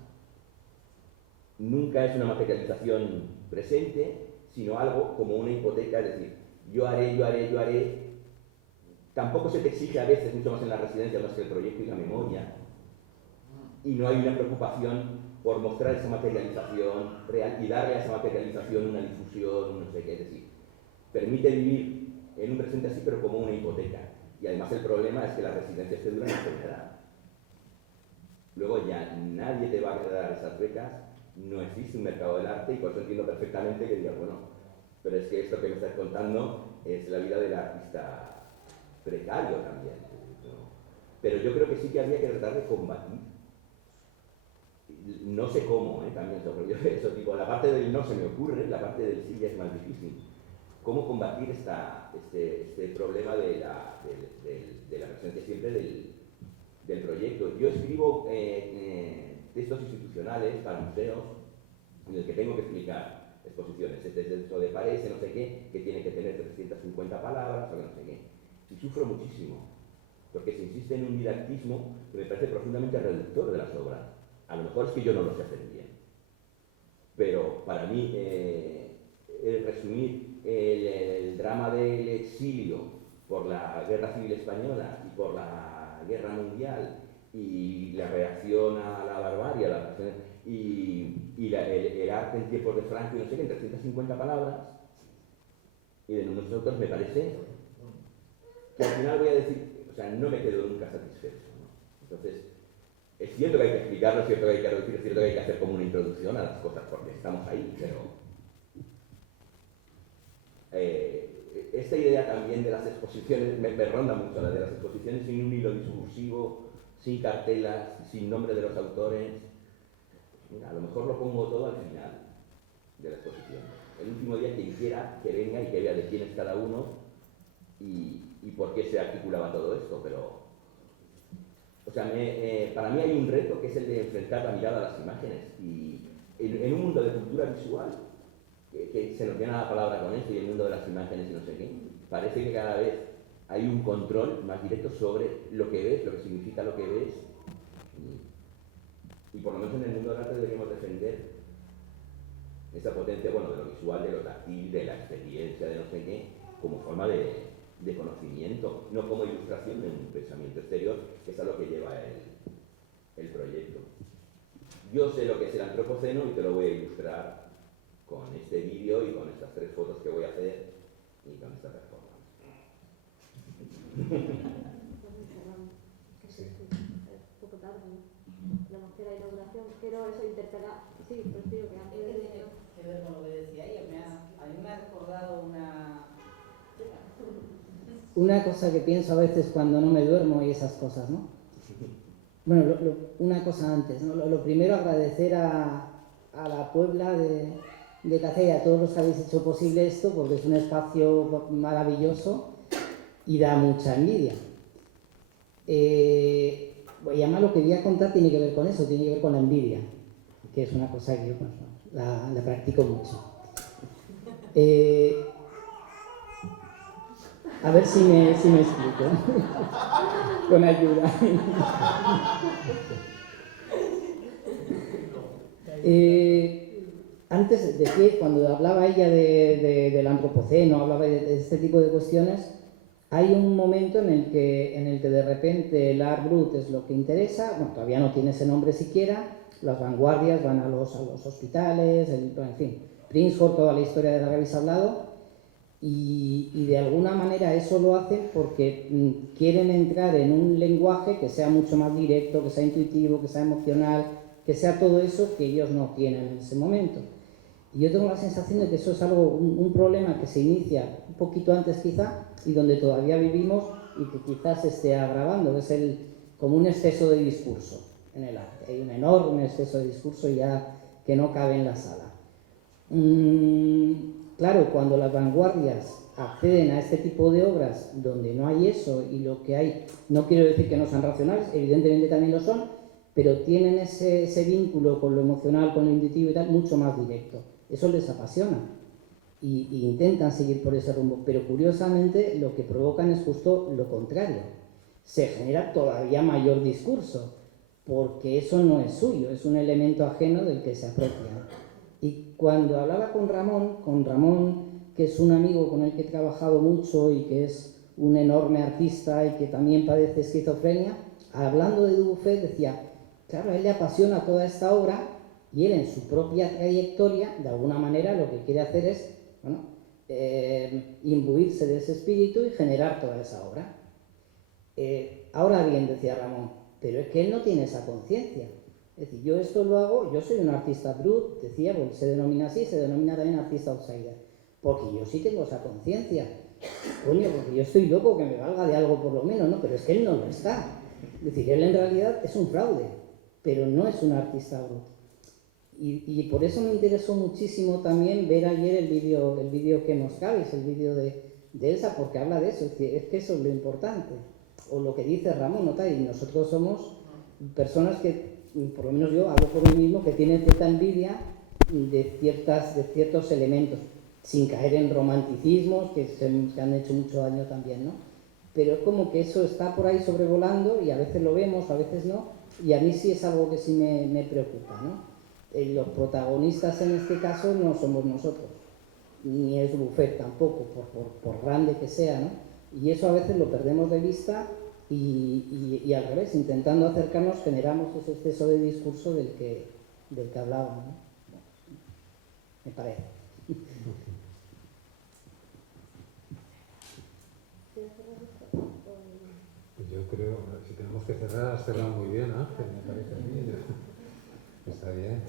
Nunca es una materialización presente, sino algo como una hipoteca, es decir, yo haré. Tampoco se te exige a veces, mucho más en la residencia, más que el proyecto y la memoria, y no hay una preocupación por mostrar esa materialización real y darle a esa materialización una difusión, no sé qué, es decir, permite vivir en un presente así, pero como una hipoteca. Y además el problema es que las residencias te duran una eternidad. Luego ya nadie te va a dar esas becas, no existe un mercado del arte y por eso entiendo perfectamente que digas, bueno, pero es que esto que me estás contando es la vida del artista precario también, ¿no? Pero yo creo que sí que habría que tratar de combatir. No sé cómo, también sobre eso digo, la parte del no se me ocurre, la parte del sí ya es más difícil. ¿Cómo combatir este problema de la presencia siempre del proyecto? Yo escribo textos institucionales para museos en el que tengo que explicar exposiciones. Este texto de Parece, no sé qué, que tiene que tener 350 palabras, o no sé qué. Y sufro muchísimo, porque se insiste en un didactismo que me parece profundamente reductor de las obras. A lo mejor es que yo no lo sé hacer bien, pero para mí resumir el drama del exilio por la Guerra Civil Española y por la Guerra Mundial y la reacción a la barbarie, el arte en tiempos de Franco, y no sé qué, en 350 palabras, y de numerosos autores, me parece que al final voy a decir, o sea, no me quedo nunca satisfecho, ¿no? Entonces, es cierto que hay que explicarlo, es cierto que hay que reducir, es cierto que hay que hacer como una introducción a las cosas porque estamos ahí, pero esta idea también de las exposiciones me ronda mucho, la de las exposiciones sin un hilo discursivo, sin cartelas, sin nombre de los autores. Mira, a lo mejor lo pongo todo al final de la exposición. El último día, quien quiera que venga y que vea de quién es cada uno y por qué se articulaba todo esto, pero o sea, para mí hay un reto que es el de enfrentar la mirada a las imágenes y en un mundo de cultura visual que se nos viene a la palabra con esto y el mundo de las imágenes y no sé qué, parece que cada vez hay un control más directo sobre lo que ves, lo que significa lo que ves y por lo menos en el mundo del arte deberíamos defender esa potencia, bueno, de lo visual, de lo táctil, de la experiencia, de no sé qué, como forma de conocimiento, no como ilustración de un pensamiento exterior, que es a lo que lleva el proyecto. Yo sé lo que es el antropoceno y te lo voy a ilustrar con este vídeo y con estas 3 fotos que voy a hacer y con esta performance. Sí. Un poco tarde, ¿no? Tenemos que la inauguración, quiero eso, interpelar. Sí, pues digo que antes de... Tiene que ver con lo que decía ella, a mí me ha recordado una cosa que pienso a veces cuando no me duermo y esas cosas, ¿no? Bueno, una cosa antes, ¿no? Lo primero, agradecer a la Puebla de Cacé y a todos los que habéis hecho posible esto, porque es un espacio maravilloso y da mucha envidia. Y además lo que voy a contar tiene que ver con eso, tiene que ver con la envidia, que es una cosa que yo pues, la practico mucho. A ver si me explico. Con ayuda. Antes de que, cuando hablaba ella del antropoceno, hablaba de este tipo de cuestiones, hay un momento en el que de repente el art brut es lo que interesa, bueno, todavía no tiene ese nombre siquiera, las vanguardias van a los hospitales, en fin, Prinzhorn, toda la historia de la que habéis hablado, y de alguna manera eso lo hacen porque quieren entrar en un lenguaje que sea mucho más directo, que sea intuitivo, que sea emocional, que sea todo eso que ellos no tienen en ese momento. Y yo tengo la sensación de que eso es algo, un problema que se inicia un poquito antes quizá y donde todavía vivimos y que quizás se esté agravando, que es como un exceso de discurso en el arte. Hay un enorme exceso de discurso ya que no cabe en la sala. Claro, cuando las vanguardias acceden a este tipo de obras donde no hay eso y lo que hay, no quiero decir que no sean racionales, evidentemente también lo son, pero tienen ese vínculo con lo emocional, con lo intuitivo y tal, mucho más directo. Eso les apasiona y intentan seguir por ese rumbo, pero curiosamente lo que provocan es justo lo contrario. Se genera todavía mayor discurso, porque eso no es suyo, es un elemento ajeno del que se apropian. Y cuando hablaba con Ramón, que es un amigo con el que he trabajado mucho y que es un enorme artista y que también padece esquizofrenia, hablando de Dubuffet decía, claro, a él le apasiona toda esta obra y él en su propia trayectoria, de alguna manera, lo que quiere hacer es, bueno, imbuirse de ese espíritu y generar toda esa obra. Ahora bien, decía Ramón, pero es que él no tiene esa conciencia. Es decir, yo esto lo hago, yo soy un artista brut, decía, porque se denomina así, se denomina también artista outsider, porque yo sí tengo esa conciencia. Coño, porque yo estoy loco, que me valga de algo por lo menos, ¿no? Pero es que él no lo está. Es decir, él en realidad es un fraude, pero no es un artista brut. Y por eso me interesó muchísimo también ver ayer el vídeo que mostrabais, el vídeo de Elsa, porque habla de eso, es que eso es lo importante. O lo que dice Ramón, ¿no? Y nosotros somos personas que, por lo menos yo hablo por mí mismo, que tienen cierta envidia de ciertos elementos, sin caer en romanticismos que se han hecho mucho daño también, ¿no? Pero es como que eso está por ahí sobrevolando y a veces lo vemos, a veces no, y a mí sí es algo que sí me preocupa, ¿no? Los protagonistas en este caso no somos nosotros, ni es Buffet tampoco, por grande que sea, ¿no? Y eso a veces lo perdemos de vista y al revés, intentando acercarnos, generamos ese exceso de discurso del que hablábamos, ¿no? Me parece. Yo creo, si tenemos que cerrar, has cerrado muy bien, Ángel, me parece a mí. Está bien.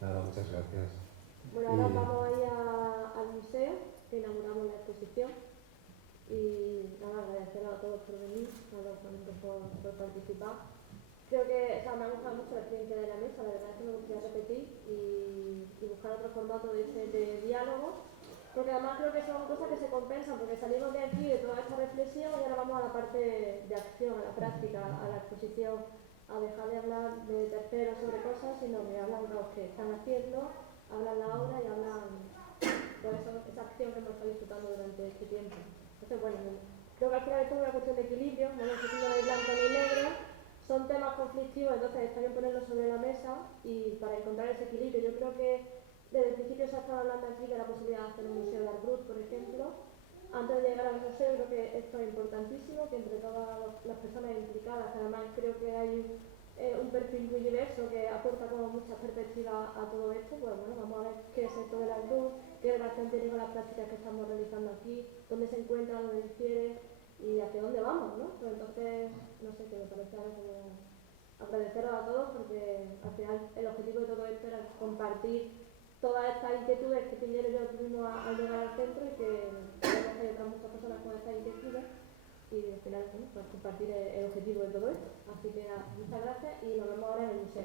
Nada, muchas gracias. Bueno, ahora vamos a ir al museo, que inauguramos la exposición. Y nada, agradecer a todos por venir, a los ponentes por participar. Creo que me ha gustado mucho la experiencia de la mesa, la verdad es que me gustaría repetir y buscar otro formato de diálogo, porque además creo que son cosas que se compensan, porque salimos de aquí, de toda esta reflexión, y ahora vamos a la parte de acción, a la práctica, a la exposición, a dejar de hablar de terceros sobre cosas, sino que hablan los que están haciendo, hablan la obra y hablan pues esa acción que hemos estado disfrutando durante este tiempo. Entonces, bueno, creo que al final esto es una cuestión de equilibrio, no necesito ni blanco ni negro, son temas conflictivos, entonces está bien ponerlos sobre la mesa y para encontrar ese equilibrio. Yo creo que desde el principio se ha estado hablando aquí de la posibilidad de hacer un museo de Art Brut, por ejemplo. Antes de llegar al museo creo que esto es importantísimo, que entre todas las personas implicadas, además creo que hay un perfil muy diverso que aporta como muchas perspectivas a todo esto, pues bueno, vamos a ver qué es esto del Art Brut, qué relación tiene con las prácticas que estamos realizando aquí, dónde se encuentra, dónde difiere y hacia dónde vamos, ¿no? Pues entonces, no sé, que me parece algo como agradeceros a todos porque al final el objetivo de todo esto era compartir todas estas inquietudes que Piñero y yo tuvimos al llegar al centro y que vemos que hay otras muchas personas con estas inquietudes y al final, bueno, pues compartir el objetivo de todo esto. Así que nada, muchas gracias y nos vemos ahora en el museo.